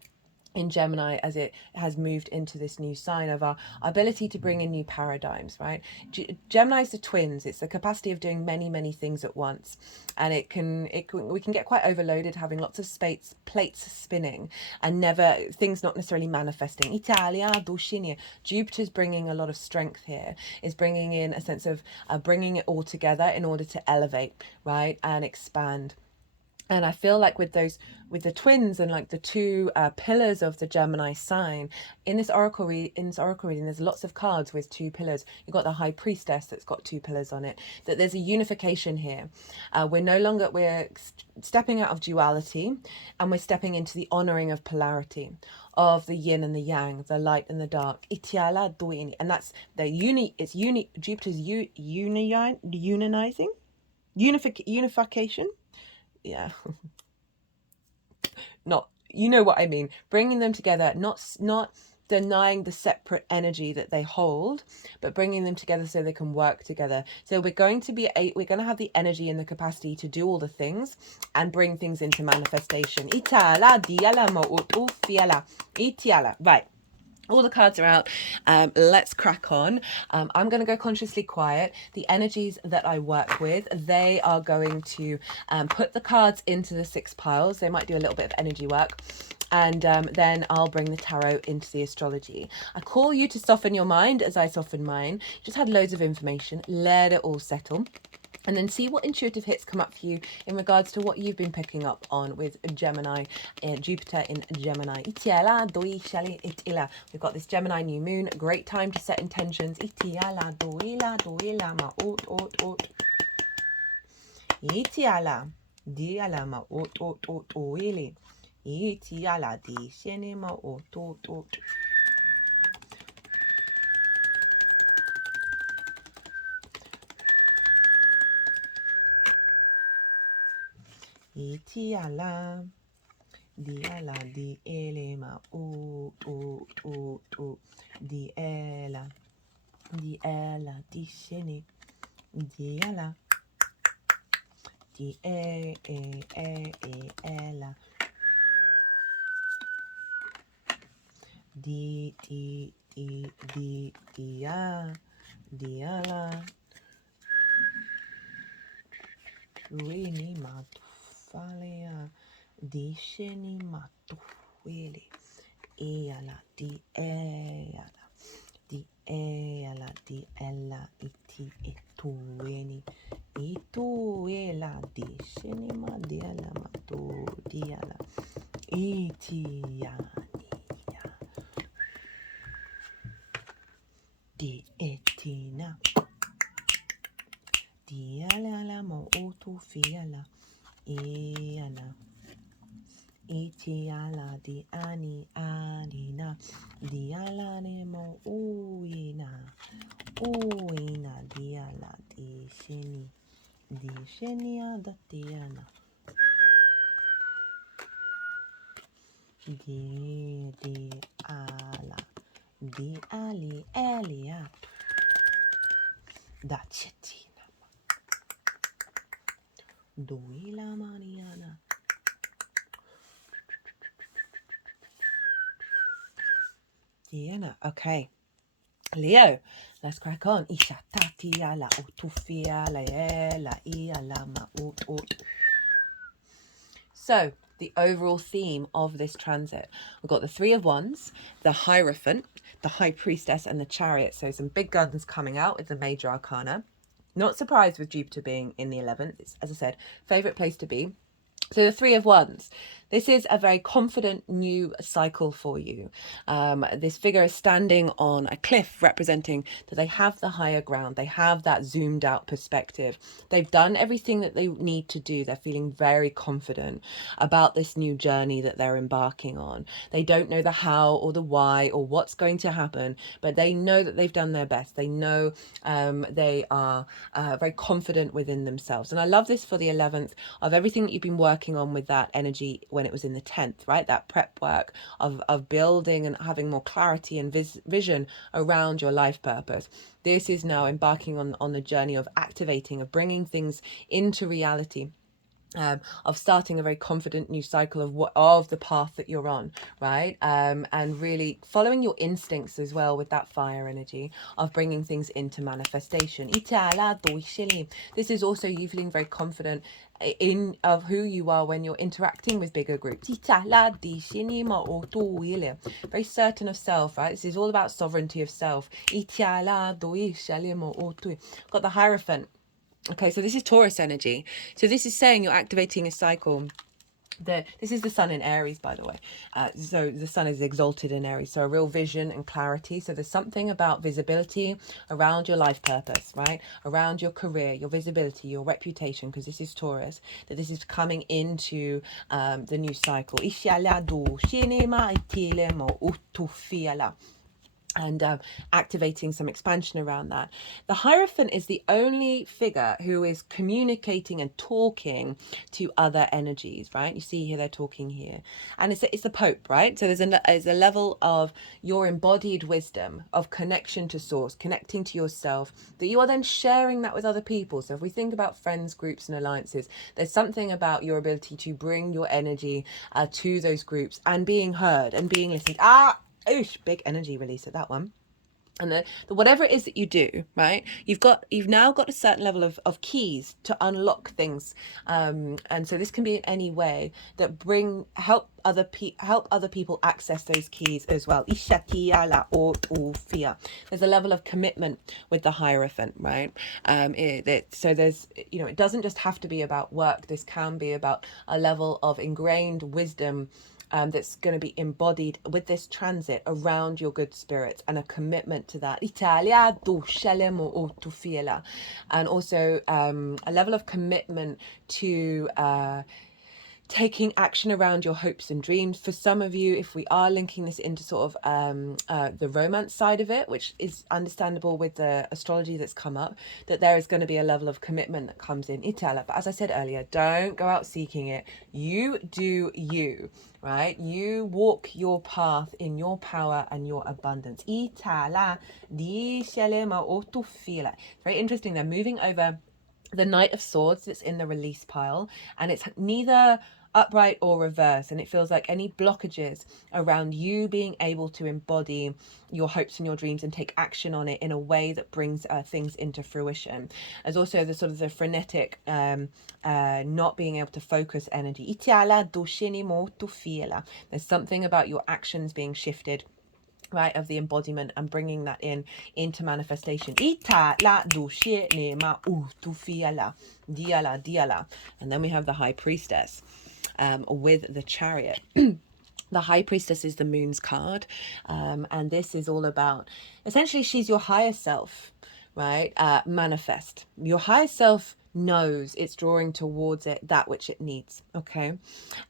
in Gemini as it has moved into this new sign of our ability to bring in new paradigms, right? Gemini is the twins. It's the capacity of doing many things at once, and we can get quite overloaded, having lots of plates spinning and never things not necessarily manifesting. Italia Dulcinea. Jupiter's bringing a lot of strength here, is bringing in a sense of bringing it all together in order to elevate, right, and expand. And I feel like with the twins and like the two pillars of the Gemini sign in this oracle reading, there's lots of cards with two pillars. You've got the High Priestess that's got two pillars on it. That there's a unification here. We're stepping out of duality, and we're stepping into the honoring of polarity, of the yin and the yang, the light and the dark. Itiala duini, and that's the Jupiter's unionizing, unification. Yeah. Not, you know what I mean, bringing them together, not denying the separate energy that they hold, but bringing them together so they can work together. So we're going to have the energy and the capacity to do all the things and bring things into manifestation. Right. All the cards are out. Let's crack on. I'm going to go consciously quiet. The energies that I work with, they are going to put the cards into the 6 piles. They might do a little bit of energy work. And then I'll bring the tarot into the astrology. I call you to soften your mind as I soften mine. Just had loads of information. Let it all settle. And then see what intuitive hits come up for you in regards to what you've been picking up on with Gemini, Jupiter in Gemini. We've got this Gemini new moon, great time to set intentions. Itiala, diala, di elema, di ela, di sheni, diala, di ela, dia, diala, ruini matu. Falea di sheni matuele eala di eala di eala di ella iti etueni ituela di sheni madiala matu diala itiania di etina diala mo utu fiala Iana Itiala di anina di ala nemo uina diala di shenia datiana di ala di ali eliat da cetina Duila Mariana. Diana. Okay. Leo, let's crack on. Isha tatiala la utufia la la ma ut. So, the overall theme of this transit. We've got the 3 of Wands, the Hierophant, the High Priestess, and the Chariot. So some big guns coming out with the major arcana. Not surprised with Jupiter being in the 11th. It's, as I said, favourite place to be. So the 3 of Wands. This is a very confident new cycle for you. This figure is standing on a cliff, representing that they have the higher ground. They have that zoomed out perspective. They've done everything that they need to do. They're feeling very confident about this new journey that they're embarking on. They don't know the how or the why or what's going to happen, but they know that they've done their best. They know they are very confident within themselves. And I love this for the 11th of everything that you've been working on with that energy when it was in the 10th, right? That prep work of building and having more clarity and vision around your life purpose. This is now embarking on the journey of activating, of bringing things into reality. of starting a very confident new cycle of the path that you're on, right? And really following your instincts as well with that fire energy of bringing things into manifestation. This is also you feeling very confident in of who you are when you're interacting with bigger groups. Very certain of self, right? This is all about sovereignty of self. Got the Hierophant. Okay, so this is Taurus energy. So this is saying you're activating a cycle. This is the sun in Aries, by the way. So the sun is exalted in Aries. So a real vision and clarity. So there's something about visibility around your life purpose, right? Around your career, your visibility, your reputation, because this is Taurus, that this is coming into the new cycle. And activating some expansion around that. The Hierophant is the only figure who is communicating and talking to other energies, right? You see here they're talking here, and it's the Pope, right? So there's a level of your embodied wisdom, of connection to source, connecting to yourself, that you are then sharing that with other people. So if we think about friends, groups, and alliances, there's something about your ability to bring your energy to those groups and being heard and being listened. Oosh, big energy release at that one. And the whatever it is that you do, right, you've now got a certain level of keys to unlock things, and so this can be in any way that help other people access those keys as well. There's a level of commitment with the Hierophant, right? So there's, it doesn't just have to be about work. This can be about a level of ingrained wisdom that's going to be embodied with this transit around your good spirits and a commitment to that. And also a level of commitment to taking action around your hopes and dreams. For some of you, if we are linking this into sort of the romance side of it, which is understandable with the astrology that's come up, that there is going to be a level of commitment that comes in. But as I said earlier, don't go out seeking it. You do you, right? You walk your path in your power and your abundance. Very interesting. They're moving over the Knight of Swords that's in the release pile, and it's neither upright or reverse, and it feels like any blockages around you being able to embody your hopes and your dreams and take action on it in a way that brings things into fruition. There's also the sort of the frenetic not being able to focus energy. There's something about your actions being shifted, right, of the embodiment and bringing that into manifestation. And then we have the High Priestess with the Chariot. The High Priestess is the moon's card, and this is all about, essentially, she's your higher self, right? Manifest. Your higher self knows it's drawing towards it that which it needs, okay?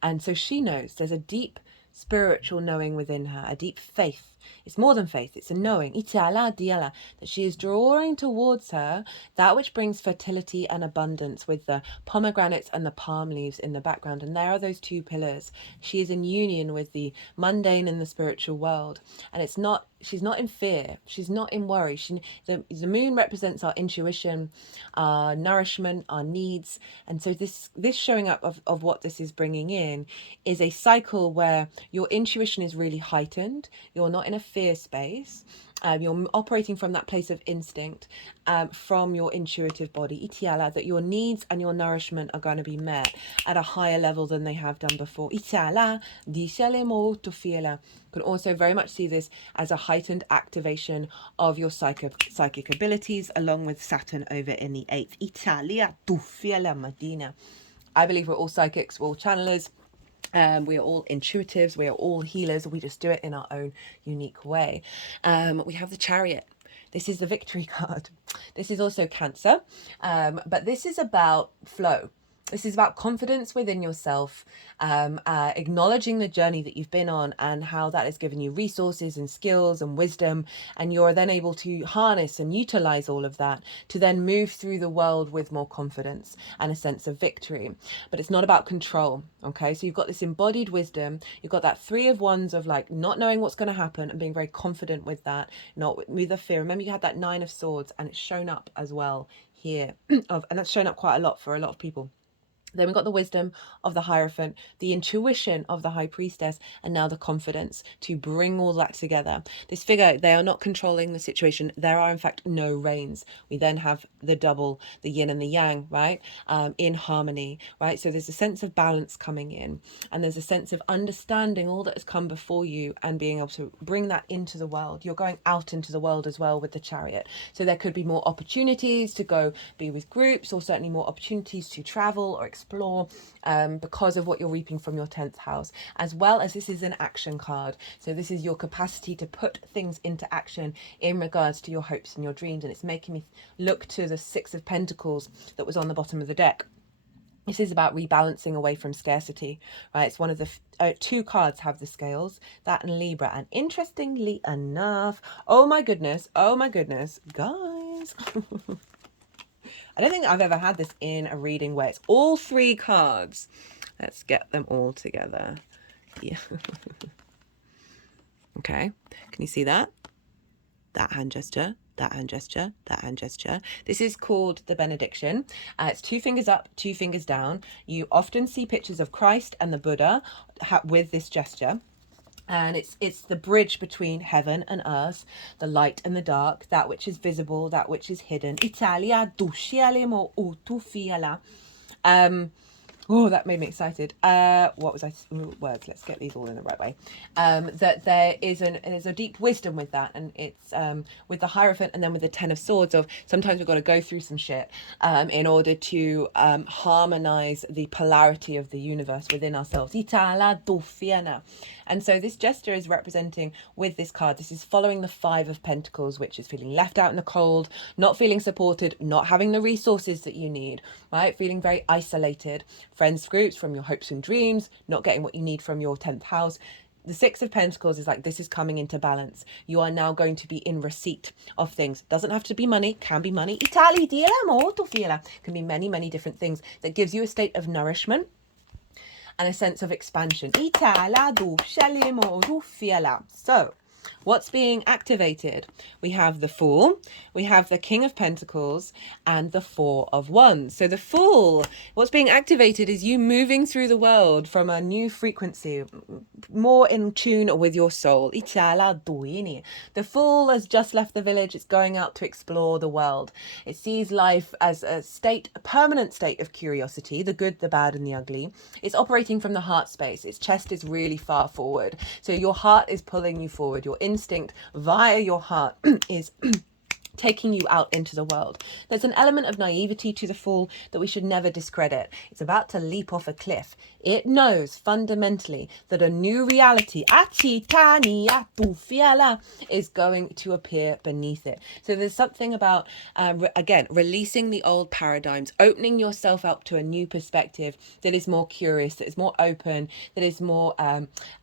And so she knows there's a deep spiritual knowing within her, a deep faith. It's more than faith, it's a knowing, that she is drawing towards her that which brings fertility and abundance, with the pomegranates and the palm leaves in the background. And there are those two pillars. She is in union with the mundane and the spiritual world. And she's not in fear, she's not in worry. The moon represents our intuition, our nourishment, our needs. And so this showing up of what this is bringing in is a cycle where your intuition is really heightened. You're not in a fear space. You're operating from that place of instinct, from your intuitive body, that your needs and your nourishment are going to be met at a higher level than they have done before. Can also very much see this as a heightened activation of your psychic abilities, along with Saturn over in the 8th. I believe we're all psychics, we're all channelers. We are all intuitives, we are all healers, we just do it in our own unique way. We have the Chariot. This is the victory card. This is also Cancer, but this is about flow. This is about confidence within yourself, acknowledging the journey that you've been on and how that has given you resources and skills and wisdom, and you're then able to harness and utilize all of that to then move through the world with more confidence and a sense of victory. But it's not about control, okay? So you've got this embodied wisdom, you've got that 3 of Wands of like not knowing what's going to happen and being very confident with that, not with the fear. Remember, you had that 9 of Swords, and it's shown up as well here, and that's shown up quite a lot for a lot of people. Then we've got the wisdom of the Hierophant, the intuition of the High Priestess, and now the confidence to bring all that together. This figure, they are not controlling the situation. There are, in fact, no reigns. We then have the double, the yin and the yang, right? In harmony, right? So there's a sense of balance coming in, and there's a sense of understanding all that has come before you and being able to bring that into the world. You're going out into the world as well with the Chariot. So there could be more opportunities to go be with groups, or certainly more opportunities to travel or explore, because of what you're reaping from your 10th house, as well as this is an action card. So this is your capacity to put things into action in regards to your hopes and your dreams. And it's making me look to the Six of Pentacles that was on the bottom of the deck. This is about rebalancing away from scarcity, right? It's one of the two cards have the scales, that and Libra. And interestingly enough, oh my goodness, guys. I don't think I've ever had this in a reading where it's all three cards. Let's get them all together. Yeah. Okay. Can you see that? That hand gesture, that hand gesture, that hand gesture. This is called the benediction. It's 2 fingers up, 2 fingers down. You often see pictures of Christ and the Buddha with this gesture. And it's the bridge between heaven and earth, the light and the dark, that which is visible, that which is hidden. Italia, duscialemo utufiala. Oh, that made me excited. What was I? Words. Let's get these all in the right way. That there's a deep wisdom with that, and it's with the Hierophant, and then with the Ten of Swords. Of sometimes we've got to go through some shit in order to harmonize the polarity of the universe within ourselves. Itala dofiana. And so this gesture is representing with this card. This is following the Five of Pentacles, which is feeling left out in the cold, not feeling supported, not having the resources that you need, right? Feeling very isolated. Friends groups from your hopes and dreams, not getting what you need from your 10th house. The Six of Pentacles is like, this is coming into balance. You are now going to be in receipt of things. Doesn't have to be money, can be money. Itali di molto fiera. Can be many, many different things that gives you a state of nourishment and a sense of expansion. So, what's being activated? We have the Fool, we have the King of Pentacles, and the Four of Wands. So the Fool, what's being activated is you moving through the world from a new frequency, more in tune with your soul. The Fool has just left the village. It's going out to explore the world. It sees life as a permanent state of curiosity, the good, the bad, and the ugly. It's operating from the heart space. Its chest is really far forward. So your heart is pulling you forward. Your instinct via your heart is taking you out into the world. There's an element of naivety to the Fool that we should never discredit. It's about to leap off a cliff. It knows fundamentally that a new reality is going to appear beneath it. So there's something about, again, releasing the old paradigms, opening yourself up to a new perspective that is more curious, that is more open, that is more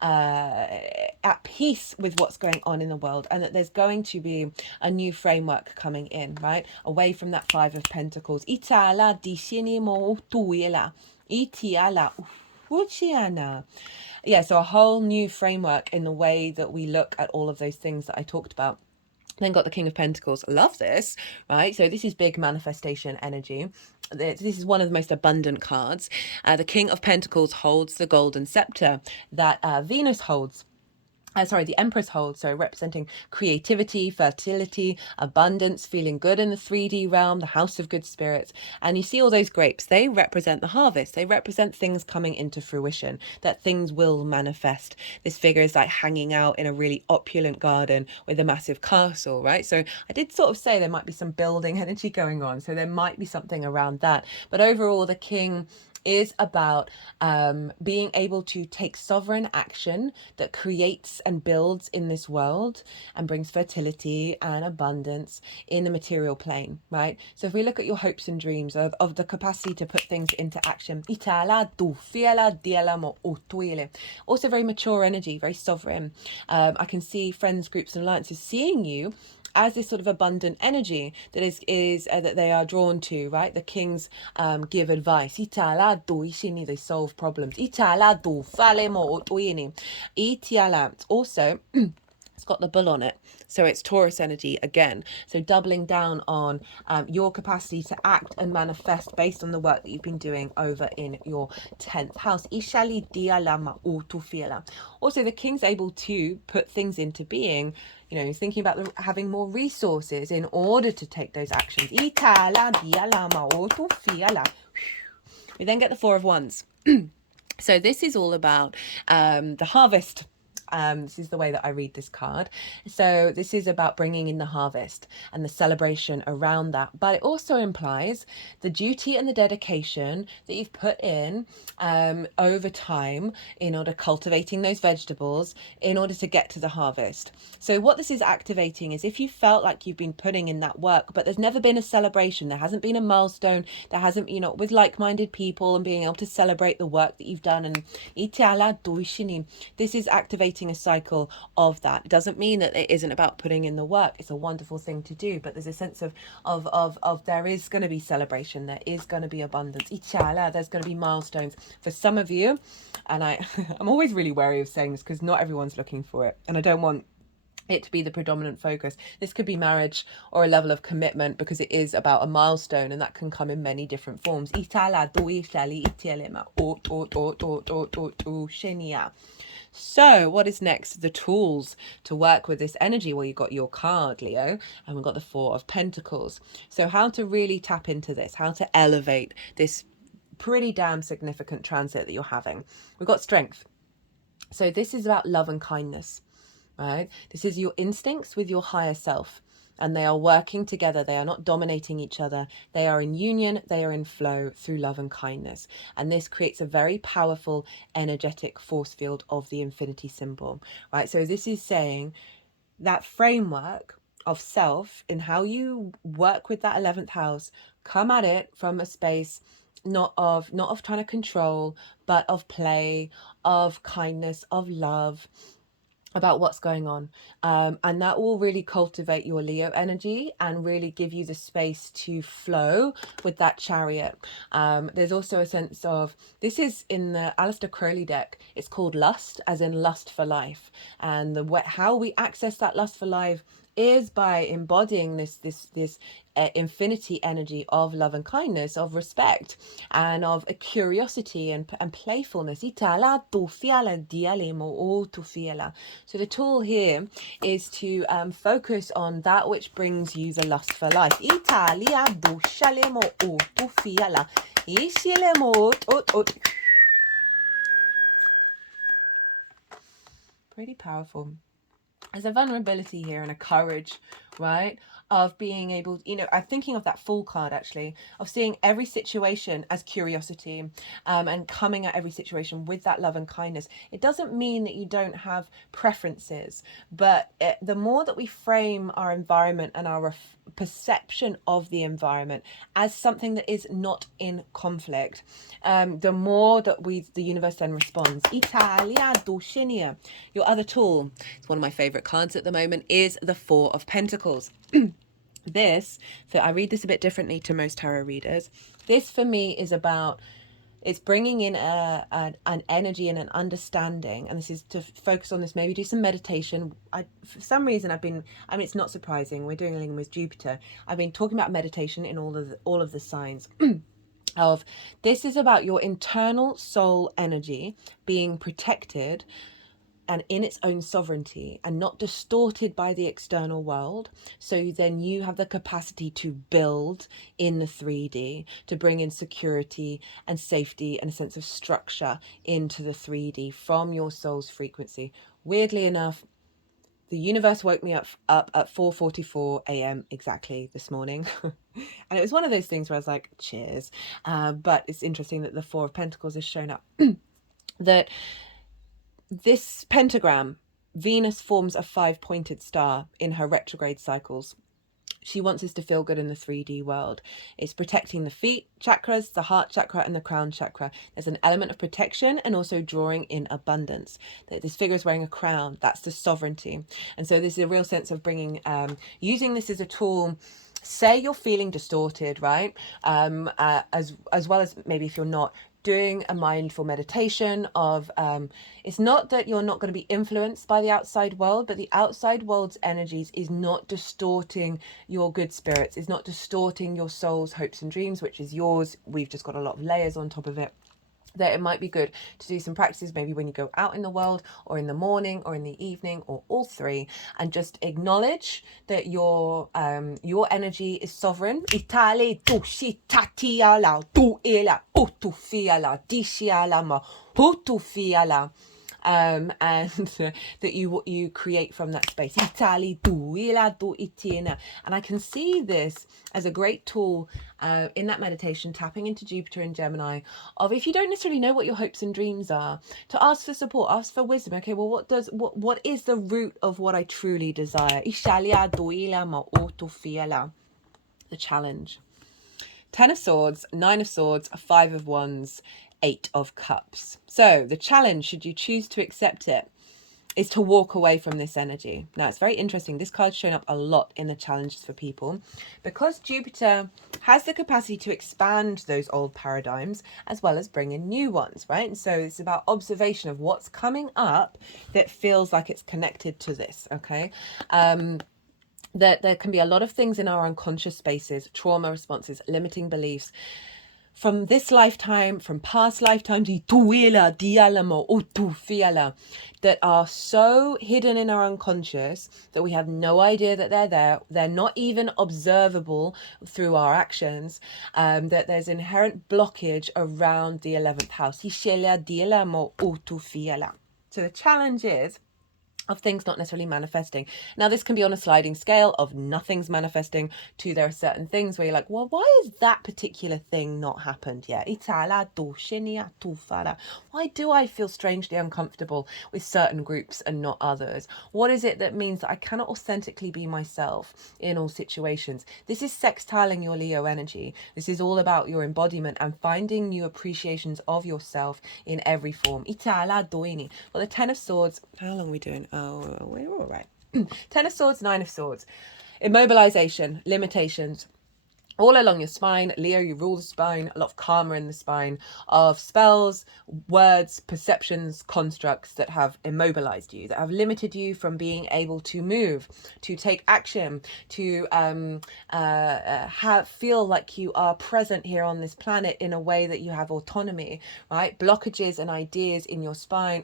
at peace with what's going on in the world, and that there's going to be a new framework coming in, right? Away from that Five of Pentacles. Itala disinimo tuila. Itiala. Yeah, so a whole new framework in the way that we look at all of those things that I talked about. Then got the King of Pentacles. I love this, right? So this is big manifestation energy. This is one of the most abundant cards. The King of Pentacles holds the golden scepter that Venus holds. The Empress holds, so representing creativity, fertility, abundance, feeling good in the 3D realm, the house of good spirits. And you see all those grapes, they represent the harvest. They represent things coming into fruition, that things will manifest. This figure is like hanging out in a really opulent garden with a massive castle, right? So I did sort of say there might be some building energy going on. So there might be something around that. But overall, the King is about being able to take sovereign action that creates and builds in this world and brings fertility and abundance in the material plane, right? So if we look at your hopes and dreams of the capacity to put things into action, also very mature energy, very sovereign. I can see friends, groups, and alliances seeing you as this sort of abundant energy that is that they are drawn to, right? The kings give advice. They solve problems. Also, It's got the bull on it, so it's Taurus energy again. So doubling down on your capacity to act and manifest based on the work that you've been doing over in your 10th house. Also, the king's able to put things into being. You know, thinking about having more resources in order to take those actions. We then get the Four of Wands. So this is all about the harvest. This is the way that I read this card. So this is about bringing in the harvest and the celebration around that. But it also implies the duty and the dedication that you've put in over time in order cultivating those vegetables in order to get to the harvest. So what this is activating is if you felt like you've been putting in that work, but there's never been a celebration, there hasn't been a milestone, there hasn't, you know, with like-minded people and being able to celebrate the work that you've done. And this is activating a cycle of that. It doesn't mean that it isn't about putting in the work. It's a wonderful thing to do, but there's a sense of there is going to be celebration, there is going to be abundance, there's going to be milestones for some of you. And I'm always really wary of saying this because not everyone's looking for it, and I don't want it to be the predominant focus. This could be marriage or a level of commitment because it is about a milestone, and that can come in many different forms. So what is next? The tools to work with this energy. Well, you've got your card, Leo, and we've got the Four of Pentacles. So how to really tap into this, how to elevate this pretty damn significant transit that you're having. We've got strength. So this is about love and kindness, right? This is your instincts with your higher self, and they are working together. They are not dominating each other. They are in union. They are in flow through love and kindness. And this creates a very powerful energetic force field of the infinity symbol, right? So this is saying that framework of self and how you work with that 11th house, come at it from a space not of trying to control, but of play, of kindness, of love, about what's going on, and that will really cultivate your Leo energy and really give you the space to flow with that Chariot. There's also a sense of, this is in the Aleister Crowley deck, it's called lust, as in lust for life, and how we access that lust for life is by embodying this infinity energy of love and kindness, of respect, and of a curiosity and playfulness. So the tool here is to focus on that which brings you the lust for life. Pretty powerful. There's a vulnerability here and a courage, right? Of being able, you know, I'm thinking of that Fool card actually, of seeing every situation as curiosity, and coming at every situation with that love and kindness. It doesn't mean that you don't have preferences, but the more that we frame our environment and our perception of the environment as something that is not in conflict, the more that the universe then responds. Your other tool, it's one of my favorite cards at the moment, is the Four of Pentacles. So I read this a bit differently to most tarot readers. This for me is about, it's bringing in an energy and an understanding, and this is to focus on this, maybe do some meditation. For some reason it's not surprising, we're doing a link with Jupiter. I've been talking about meditation in all of the signs. Of this is about your internal soul energy being protected and in its own sovereignty and not distorted by the external world. So then you have the capacity to build in the 3D, to bring in security and safety and a sense of structure into the 3D from your soul's frequency. Weirdly enough, the universe woke me up at 4:44 a.m. exactly this morning. And it was one of those things where I was like, cheers. But it's interesting that the Four of Pentacles has shown up. That this pentagram, Venus forms a 5-pointed star in her retrograde cycles. She wants us to feel good in the 3D world. It's protecting the feet chakras, the heart chakra, and the crown chakra. There's an element of protection and also drawing in abundance. This figure is wearing a crown. That's the sovereignty. And so this is a real sense of bringing, using this as a tool. Say you're feeling distorted, right? As well as maybe if you're not, doing a mindful meditation of, it's not that you're not going to be influenced by the outside world, but the outside world's energies is not distorting your good spirits, is not distorting your soul's hopes and dreams, which is yours. We've just got a lot of layers on top of it. That it might be good to do some practices maybe when you go out in the world, or in the morning, or in the evening, or all three, and just acknowledge that your energy is sovereign. Itale tu shi tatiala tu ela utu fiala dishiala ma hutu fiala. And that you create from that space. And I can see this as a great tool in that meditation, tapping into Jupiter and Gemini, of if you don't necessarily know what your hopes and dreams are, to ask for support, ask for wisdom. Okay, well, what is the root of what I truly desire? The challenge. 10 of Swords, 9 of Swords, 5 of Wands, 8 of Cups. So the challenge, should you choose to accept it, is to walk away from this energy. Now, it's very interesting. This card's shown up a lot in the challenges for people because Jupiter has the capacity to expand those old paradigms as well as bring in new ones, right? And so it's about observation of what's coming up that feels like it's connected to this, okay? That there can be a lot of things in our unconscious spaces, trauma responses, limiting beliefs from this lifetime, from past lifetimes, that are so hidden in our unconscious that we have no idea that they're there. They're not even observable through our actions. That there's inherent blockage around the 11th house. So the challenge is of things not necessarily manifesting. Now, this can be on a sliding scale of nothing's manifesting to there are certain things where you're like, well, why is that particular thing not happened yet? Why do I feel strangely uncomfortable with certain groups and not others? What is it that means that I cannot authentically be myself in all situations? This is sextiling your Leo energy. This is all about your embodiment and finding new appreciations of yourself in every form. Well, the 10 of Swords, how long are we doing? Oh, we're all right. 10 of Swords, 9 of Swords. Immobilization, limitations. All along your spine, Leo, you rule the spine, a lot of karma in the spine of spells, words, perceptions, constructs that have immobilized you, that have limited you from being able to move, to take action, to feel like you are present here on this planet in a way that you have autonomy, right? Blockages and ideas in your spine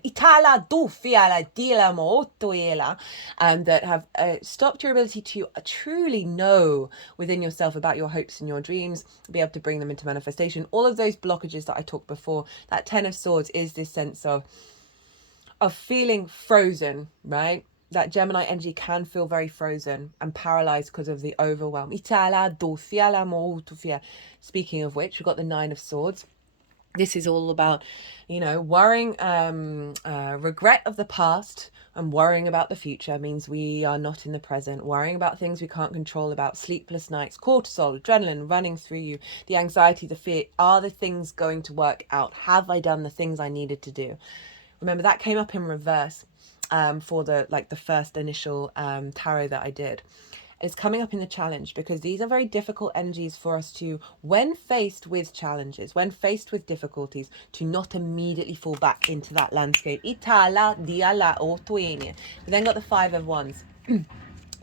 that have stopped your ability to truly know within yourself about your hopes and your dreams, be able to bring them into manifestation. All of those blockages that I talked before, that 10 of Swords is this sense of feeling frozen, right? That Gemini energy can feel very frozen and paralyzed because of the overwhelm. Speaking of which, we've got the 9 of Swords. This is all about, worrying, regret of the past and worrying about the future means we are not in the present. Worrying about things we can't control, about sleepless nights, cortisol, adrenaline running through you, the anxiety, the fear. Are the things going to work out? Have I done the things I needed to do? Remember, that came up in reverse for the first initial tarot that I did. It's coming up in the challenge because these are very difficult energies for us to, when faced with challenges, when faced with difficulties, to not immediately fall back into that landscape. We then got the 5 of Wands.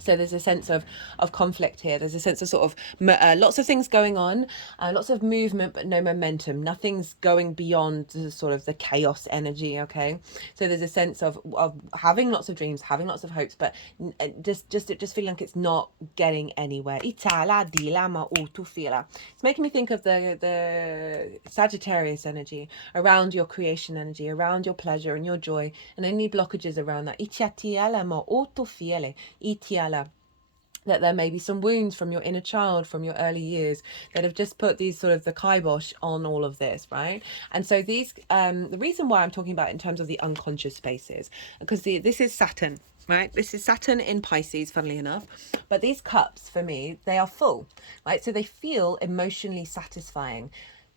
So there's a sense of conflict here. There's a sense of sort of lots of things going on, lots of movement, but no momentum. Nothing's going beyond the sort of the chaos energy, okay? So there's a sense of having lots of dreams, having lots of hopes, but just feeling like it's not getting anywhere. It's making me think of the Sagittarius energy, around your creation energy, around your pleasure and your joy, and any blockages around that. That there may be some wounds from your inner child, from your early years, that have just put these sort of the kibosh on all of this, right? And so these, the reason why I'm talking about it in terms of the unconscious spaces, because this is Saturn, right? This is Saturn in Pisces, funnily enough. But these cups, for me, they are full, right? So they feel emotionally satisfying.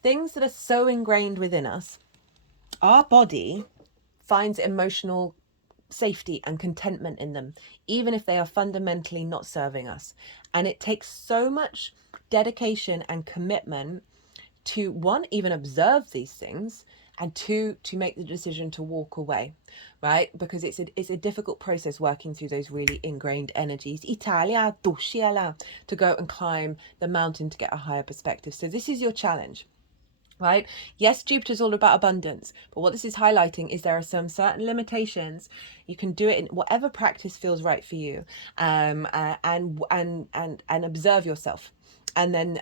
Things that are so ingrained within us, our body finds emotional safety and contentment in them, even if they are fundamentally not serving us. And it takes so much dedication and commitment to, one, even observe these things, and two, to make the decision to walk away, right? Because it's a difficult process working through those really ingrained energies. Italia, to go and climb the mountain to get a higher perspective. So this is your challenge. Right? Yes, Jupiter's all about abundance, but what this is highlighting is there are some certain limitations. You can do it in whatever practice feels right for you, and observe yourself, and then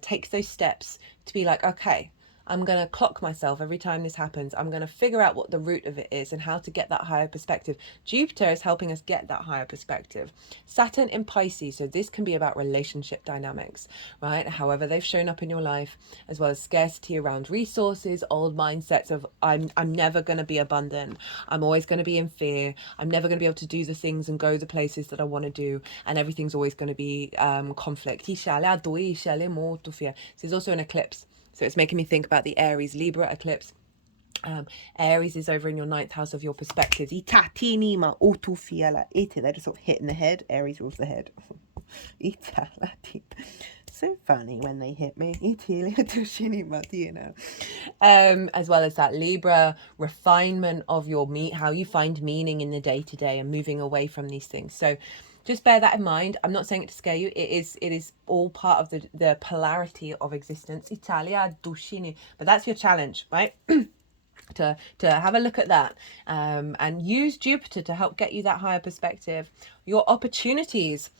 take those steps to be like, okay, I'm going to clock myself every time this happens. I'm going to figure out what the root of it is and how to get that higher perspective. Jupiter is helping us get that higher perspective. Saturn in Pisces, so this can be about relationship dynamics, right? However they've shown up in your life, as well as scarcity around resources, old mindsets of I'm never going to be abundant. I'm always going to be in fear. I'm never going to be able to do the things and go the places that I want to do, and everything's always going to be conflict. So there's also an eclipse. So it's making me think about the Aries Libra eclipse. Aries is over in your 9th house of your perspectives. They're just sort of hitting the head. Aries rules the head. So funny when they hit me. As well as that Libra refinement of your how you find meaning in the day-to-day and moving away from these things. So just bear that in mind. I'm not saying it to scare you. It is all part of the polarity of existence. But that's your challenge, right? to have a look at that, and use Jupiter to help get you that higher perspective. Your opportunities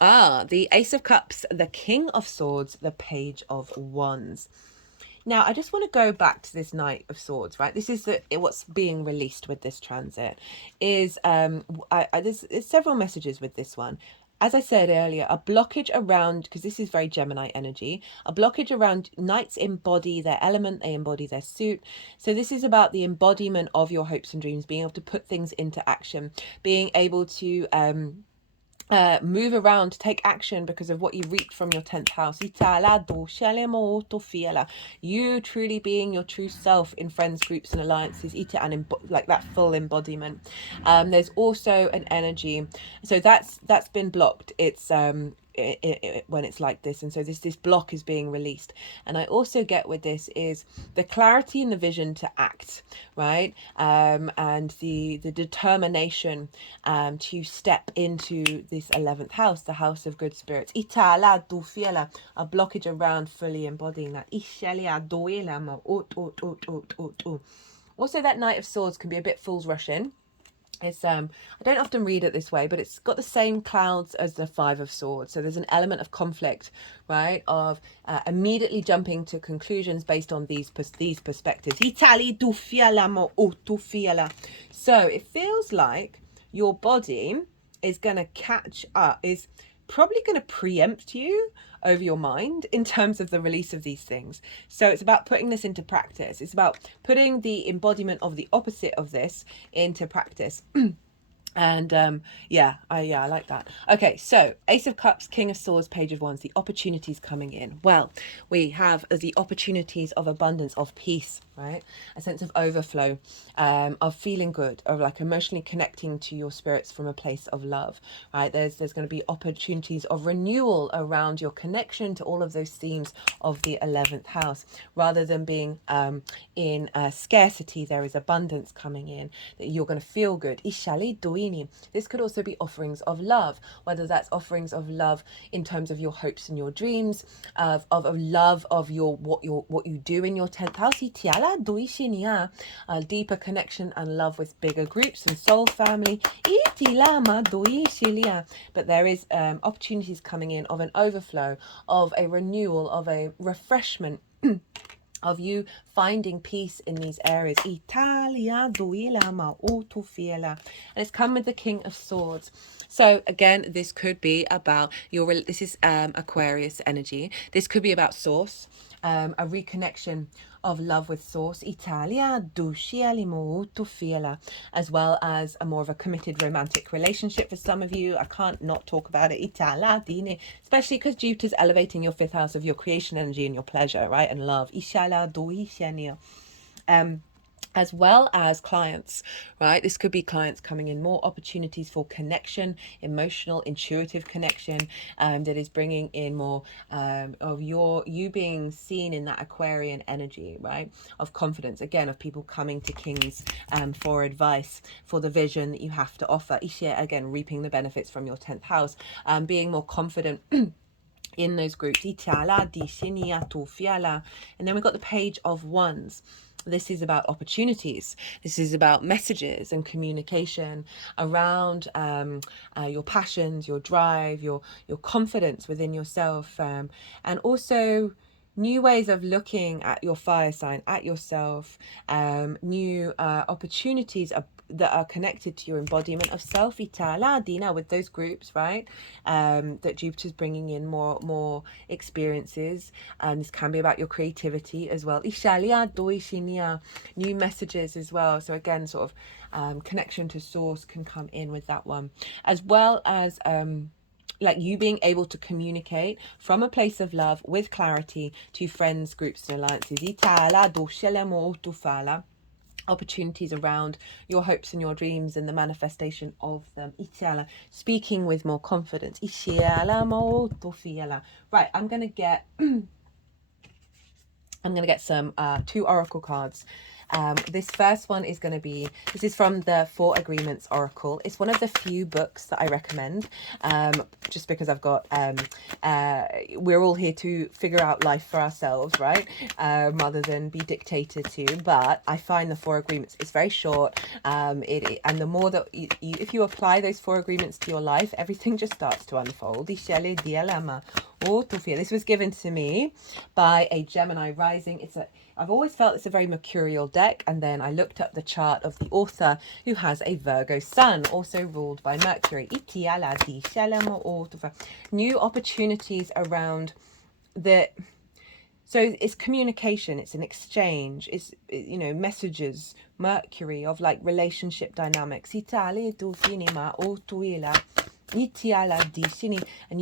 are the Ace of Cups, the King of Swords, the Page of Wands. Now, I just want to go back to this Knight of Swords, right? This is what's being released with this transit. There's several messages with this one. As I said earlier, a blockage around, because this is very Gemini energy, a blockage around knights embody their element, they embody their suit. So this is about the embodiment of your hopes and dreams, being able to put things into action, being able to move around, take action because of what you reaped from your 10th house. You truly being your true self in friends, groups and alliances, and like that full embodiment. There's also an energy, so that's been blocked. It's when it's like this, and so this block is being released. And I also get with this is the clarity and the vision to act, right? And the determination to step into this 11th house, the house of good spirits. A blockage around fully embodying that. Also, that Knight of Swords can be a bit fool's rush in. It's I don't often read it this way, but it's got the same clouds as the Five of Swords. So there's an element of conflict, right? Of immediately jumping to conclusions based on these perspectives. So it feels like your body is going to catch up, is probably going to preempt you over your mind in terms of the release of these things. So it's about putting this into practice. It's about putting the embodiment of the opposite of this into practice. And I like that. Okay, so Ace of Cups, King of Swords, Page of Wands, the opportunities coming in. Well, we have the opportunities of abundance, of peace, right? A sense of overflow, of feeling good, of like emotionally connecting to your spirits from a place of love, right? There's going to be opportunities of renewal around your connection to all of those themes of the 11th house. Rather than being in scarcity, there is abundance coming in, that you're going to feel good. This could also be offerings of love, whether that's offerings of love in terms of your hopes and your dreams, of love of what you do in your 10th house, a deeper connection and love with bigger groups and soul family. But there is opportunities coming in of an overflow, of a renewal, of a refreshment, of you finding peace in these areas. And it's come with the King of Swords. So again, this could be about this is Aquarius energy. This could be about source, a reconnection of love with source, as well as a more of a committed romantic relationship for some of you. I can't not talk about it, especially because Jupiter's elevating your 5th house of your creation energy and your pleasure, right, and love. as well as clients, right? This could be clients coming in, more opportunities for connection, emotional, intuitive connection, that is bringing in more of you being seen in that Aquarian energy, right? Of confidence, again, of people coming to Kings for advice, for the vision that you have to offer. Each year, again, reaping the benefits from your 10th house, being more confident in those groups. And then we've got the Page of Wands. This is about opportunities. This is about messages and communication around your passions, your drive, your confidence within yourself, and also new ways of looking at your fire sign, at yourself, new opportunities that are connected to your embodiment of self. Dina, with those groups, right? That Jupiter's bringing in more experiences, and this can be about your creativity as well. New messages as well. So again, sort of connection to source can come in with that one, as well as like you being able to communicate from a place of love with clarity to friends, groups, and alliances. Opportunities around your hopes and your dreams and the manifestation of them. Speaking with more confidence. Right, I'm gonna get some 2 oracle cards. This first one is going to be, this is from the 4 Agreements Oracle. It's one of the few books that I recommend, just because I've got, we're all here to figure out life for ourselves, right? Rather than be dictated to. But I find the 4 Agreements, it's very short, and the more that if you apply those 4 agreements to your life, everything just starts to unfold. This was given to me by a Gemini rising. I've always felt it's a very mercurial deck, and then I looked up the chart of the author, who has a Virgo sun, also ruled by Mercury. New opportunities around the, so it's communication, it's an exchange, it's, you know, messages, Mercury, of like relationship dynamics. And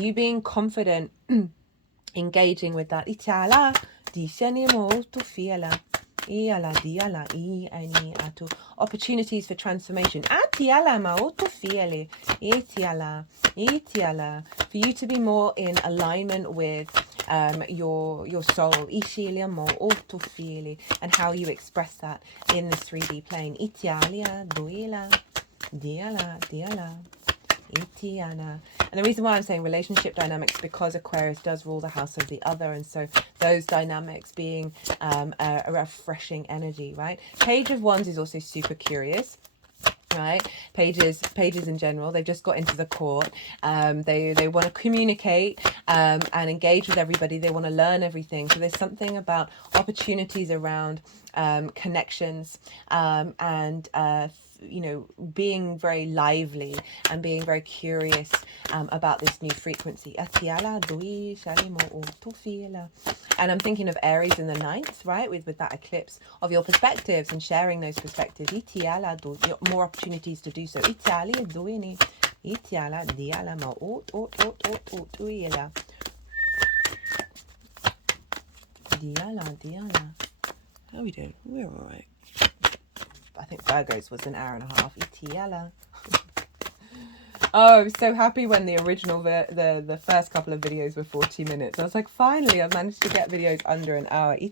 you being confident, engaging with that. Opportunities for transformation. For you to be more in alignment with your soul, and how you express that in the 3D plane. And the reason why I'm saying relationship dynamics, because Aquarius does rule the house of the other, and so those dynamics being a refreshing energy, right? Page of Wands is also super curious, right? Pages in general, they've just got into the court. They want to communicate and engage with everybody. They want to learn everything. So there's something about opportunities around connections, and you know, being very lively and being very curious about this new frequency. And I'm thinking of Aries in the 9th, right, with that eclipse, of your perspectives and sharing those perspectives. More opportunities to do so. How are we doing? We're all right. I think Virgo's was an hour and a half. Oh, I was so happy when the original, the first couple of videos were 40 minutes. I was like, finally, I've managed to get videos under an hour. Okay,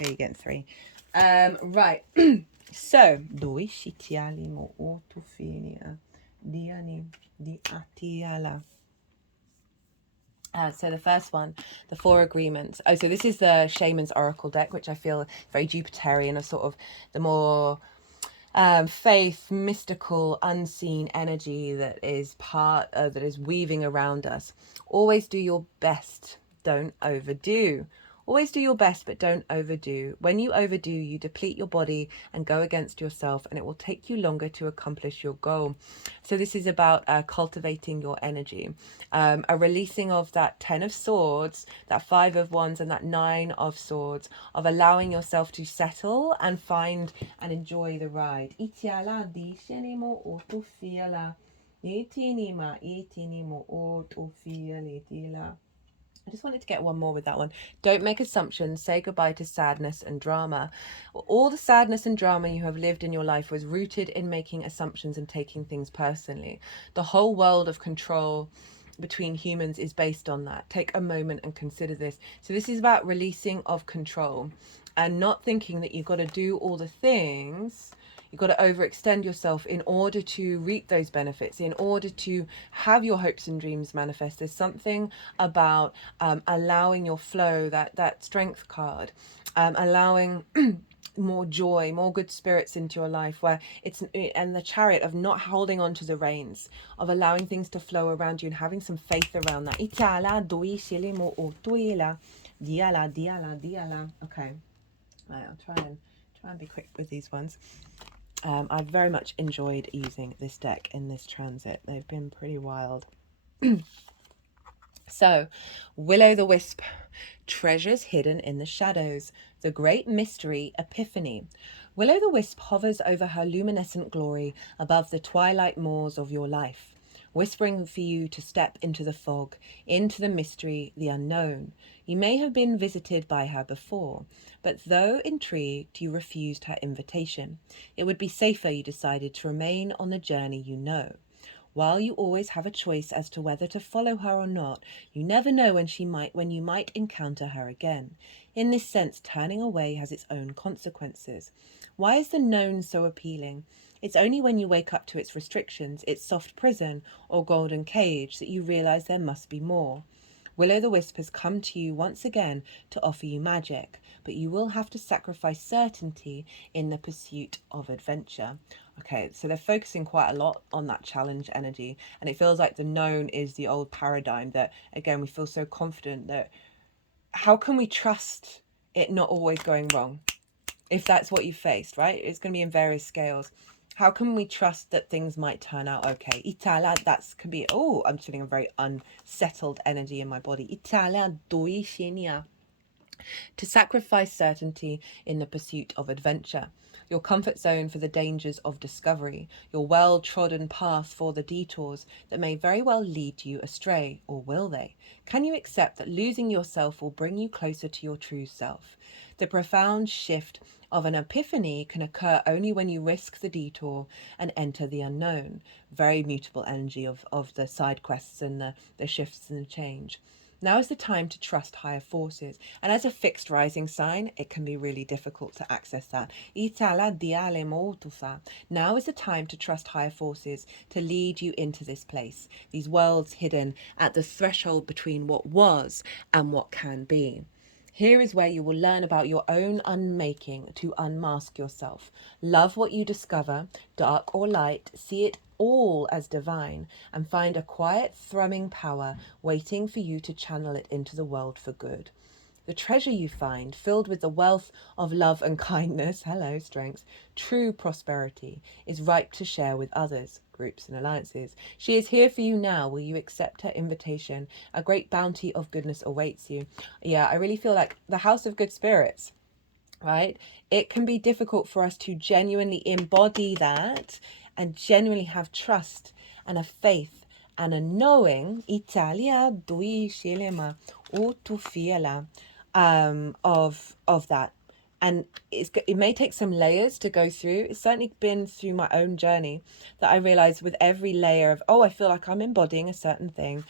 you're getting 3. Right. So, so the first one, the 4 Agreements. Oh, so this is the Shaman's Oracle deck, which I feel very Jupiterian, of sort of the more faith, mystical, unseen energy that is that is weaving around us. Always do your best. Don't overdo. Always do your best, but don't overdo. When you overdo, you deplete your body and go against yourself, and it will take you longer to accomplish your goal. So this is about cultivating your energy, a releasing of that 10 of Swords, that 5 of Wands, and that 9 of Swords, of allowing yourself to settle and find and enjoy the ride. I just wanted to get one more with that one. Don't make assumptions. Say goodbye to sadness and drama. All the sadness and drama you have lived in your life was rooted in making assumptions and taking things personally. The whole world of control between humans is based on that. Take a moment and consider this. So this is about releasing of control and not thinking that you've got to do all the things. You've got to overextend yourself in order to reap those benefits, in order to have your hopes and dreams manifest. There's something about allowing your flow, that strength card, allowing more joy, more good spirits into your life, where it's, and the chariot of not holding on to the reins, of allowing things to flow around you and having some faith around that. Okay, right, I'll try and be quick with these ones. I've very much enjoyed using this deck in this transit. They've been pretty wild. So, Will-o'-the-Wisp, treasures hidden in the shadows, the great mystery epiphany. Will-o'-the-Wisp hovers over her luminescent glory above the twilight moors of your life, whispering for you to step into the fog, into the mystery, the unknown. You may have been visited by her before, but though intrigued, you refused her invitation. It would be safer, you decided, to remain on the journey you know. While you always have a choice as to whether to follow her or not, you never know when you might encounter her again. In this sense, turning away has its own consequences. Why is the known so appealing? It's only when you wake up to its restrictions, its soft prison or golden cage, that you realize there must be more. Will-o'-the-Wisp has come to you once again to offer you magic, but you will have to sacrifice certainty in the pursuit of adventure. Okay, so they're focusing quite a lot on that challenge energy, and it feels like the known is the old paradigm that, again, we feel so confident that how can we trust it not always going wrong? If that's what you faced, right? It's going to be in various scales. How can we trust that things might turn out okay? Itala, that's could be, oh, I'm feeling a very unsettled energy in my body. Itala doi shinia. To sacrifice certainty in the pursuit of adventure, your comfort zone for the dangers of discovery, your well-trodden path for the detours that may very well lead you astray, or will they? Can you accept that losing yourself will bring you closer to your true self? The profound shift of an epiphany can occur only when you risk the detour and enter the unknown. Very mutable energy of the side quests and the shifts and the change. Now is the time to trust higher forces. And as a fixed rising sign, it can be really difficult to access that. Now is the time to trust higher forces to lead you into this place. These worlds hidden at the threshold between what was and what can be. Here is where you will learn about your own unmaking to unmask yourself. Love what you discover, dark or light, see it all as divine, and find a quiet, thrumming power waiting for you to channel it into the world for good. The treasure you find, filled with the wealth of love and kindness, hello, strengths, true prosperity, is ripe to share with others, groups and alliances. She is here for you now. Will you accept her invitation? A great bounty of goodness awaits you. Yeah, I really feel like the House of Good Spirits, right? It can be difficult for us to genuinely embody that and genuinely have trust and a faith and a knowing, Italia dui scelema o tu fiela, of that. And it may take some layers to go through. It's certainly been through my own journey that I realized with every layer of, oh, I feel like I'm embodying a certain thing,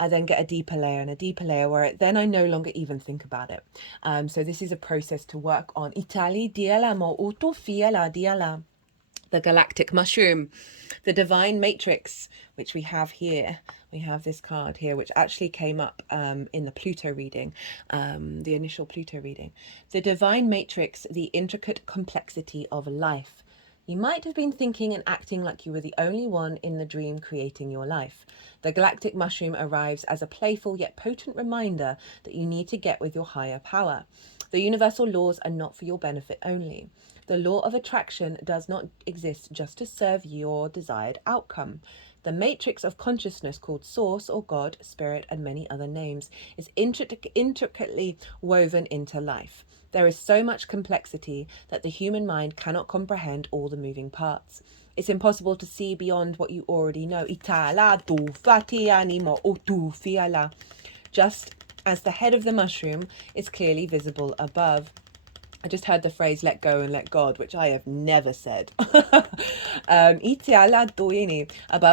I then get a deeper layer and a deeper layer where then I no longer even think about it. So this is a process to work on. Itali diala mo uto fiala diala. The galactic mushroom, the divine matrix, which we have here. We have this card here, which actually came up in the Pluto reading, the initial Pluto reading. The divine matrix, the intricate complexity of life. You might have been thinking and acting like you were the only one in the dream creating your life. The galactic mushroom arrives as a playful yet potent reminder that you need to get with your higher power. The universal laws are not for your benefit only. The law of attraction does not exist just to serve your desired outcome. The matrix of consciousness, called Source or God, Spirit, and many other names, is intricately woven into life. There is so much complexity that the human mind cannot comprehend all the moving parts. It's impossible to see beyond what you already know. Itala tu fati animo tu fiala. Just as the head of the mushroom is clearly visible above. I just heard the phrase let go and let God, which I have never said. Above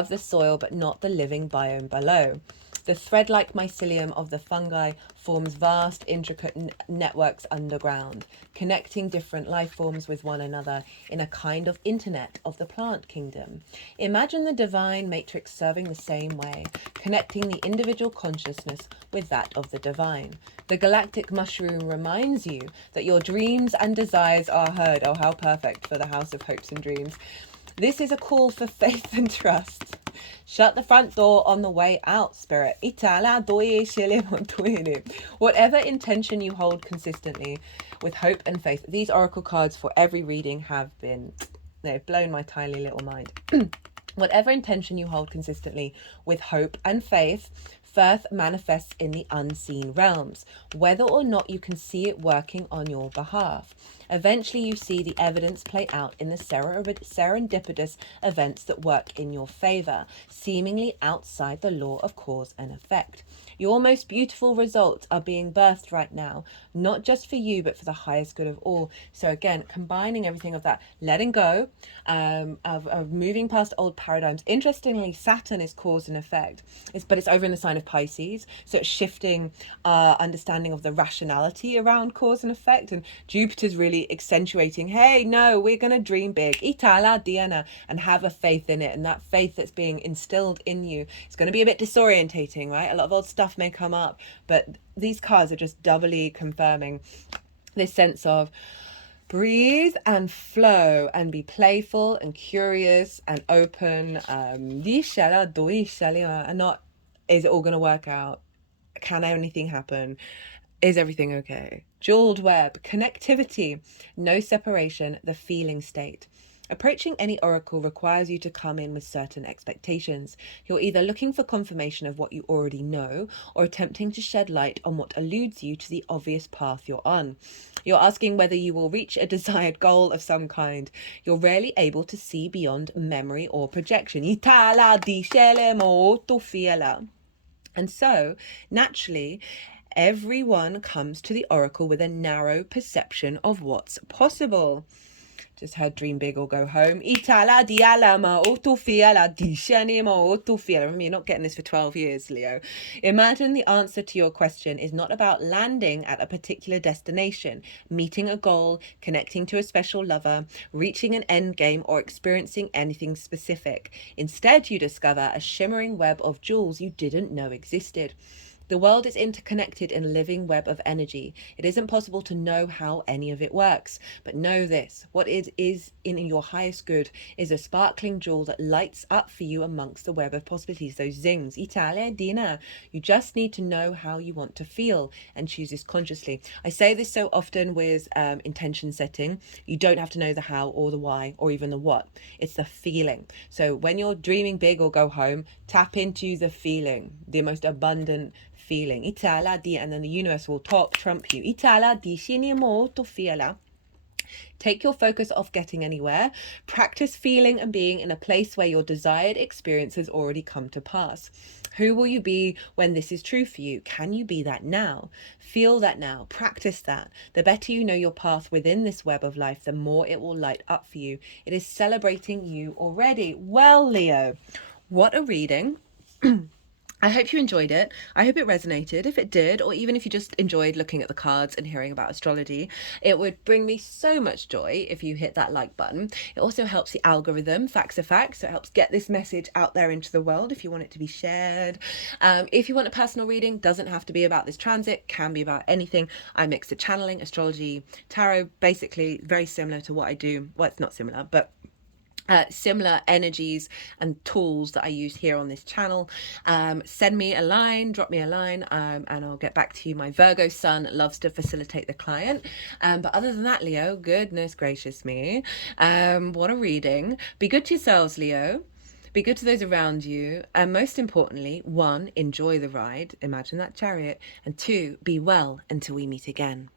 the soil, but not the living biome below. The thread-like mycelium of the fungi forms vast, intricate networks underground, connecting different life forms with one another in a kind of internet of the plant kingdom. Imagine the divine matrix serving the same way, connecting the individual consciousness with that of the divine. The galactic mushroom reminds you that your dreams and desires are heard. Oh, how perfect for the House of Hopes and Dreams. This is a call for faith and trust. Shut the front door on the way out, spirit. Whatever intention you hold consistently with hope and faith. These oracle cards for every reading they've blown my tiny little mind. Whatever intention you hold consistently with hope and faith, Firth manifests in the unseen realms, whether or not you can see it working on your behalf. Eventually, you see the evidence play out in the serendipitous events that work in your favor, seemingly outside the law of cause and effect. Your most beautiful results are being birthed right now, not just for you, but for the highest good of all. So again, combining everything of that, letting go, of moving past old paradigms. Interestingly, Saturn is cause and effect, but it's over in the sign of Pisces. So it's shifting our understanding of the rationality around cause and effect. And Jupiter's really accentuating, hey, no, we're going to dream big, Itala Diana, and have a faith in it. And that faith that's being instilled in you, it's going to be a bit disorientating, right? A lot of old stuff may come up, but these cards are just doubly confirming this sense of breathe and flow and be playful and curious and open. And not, is it all going to work out? Can anything happen? Is everything okay? Jeweled web, connectivity, no separation, the feeling state. Approaching any oracle requires you to come in with certain expectations. You're either looking for confirmation of what you already know or attempting to shed light on what alludes you to the obvious path you're on. You're asking whether you will reach a desired goal of some kind. You're rarely able to see beyond memory or projection. And so, naturally, everyone comes to the oracle with a narrow perception of what's possible. Just heard dream big or go home. Remember, you're not getting this for 12 years, Leo. Imagine the answer to your question is not about landing at a particular destination, meeting a goal, connecting to a special lover, reaching an end game, or experiencing anything specific. Instead, you discover a shimmering web of jewels you didn't know existed. The world is interconnected in a living web of energy. It isn't possible to know how any of it works. But know this, what is in your highest good is a sparkling jewel that lights up for you amongst the web of possibilities, those zings. Italia Dina. You just need to know how you want to feel and choose this consciously. I say this so often with intention setting. You don't have to know the how or the why or even the what. It's the feeling. So when you're dreaming big or go home, tap into the feeling, the most abundant feeling. And then the universe will trump you. Take your focus off getting anywhere. Practice feeling and being in a place where your desired experience has already come to pass. Who will you be when this is true for you? Can you be that now? Feel that now. Practice that. The better you know your path within this web of life, the more it will light up for you. It is celebrating you already. Well, Leo, what a reading. I hope you enjoyed it. I hope it resonated. If it did, or even if you just enjoyed looking at the cards and hearing about astrology, it would bring me so much joy if you hit that like button. It also helps the algorithm, facts are facts, so it helps get this message out there into the world if you want it to be shared. If you want a personal reading, doesn't have to be about this transit, can be about anything. I mix the channeling, astrology, tarot, basically very similar to what I do. Well, it's not similar, but similar energies and tools that I use here on this channel. Send me a line, drop me a line, and I'll get back to you. My Virgo sun loves to facilitate the client. But other than that, Leo, goodness gracious me, what a reading. Be good to yourselves, Leo. Be good to those around you. And most importantly, 1, enjoy the ride. Imagine that chariot. And 2, be well until we meet again.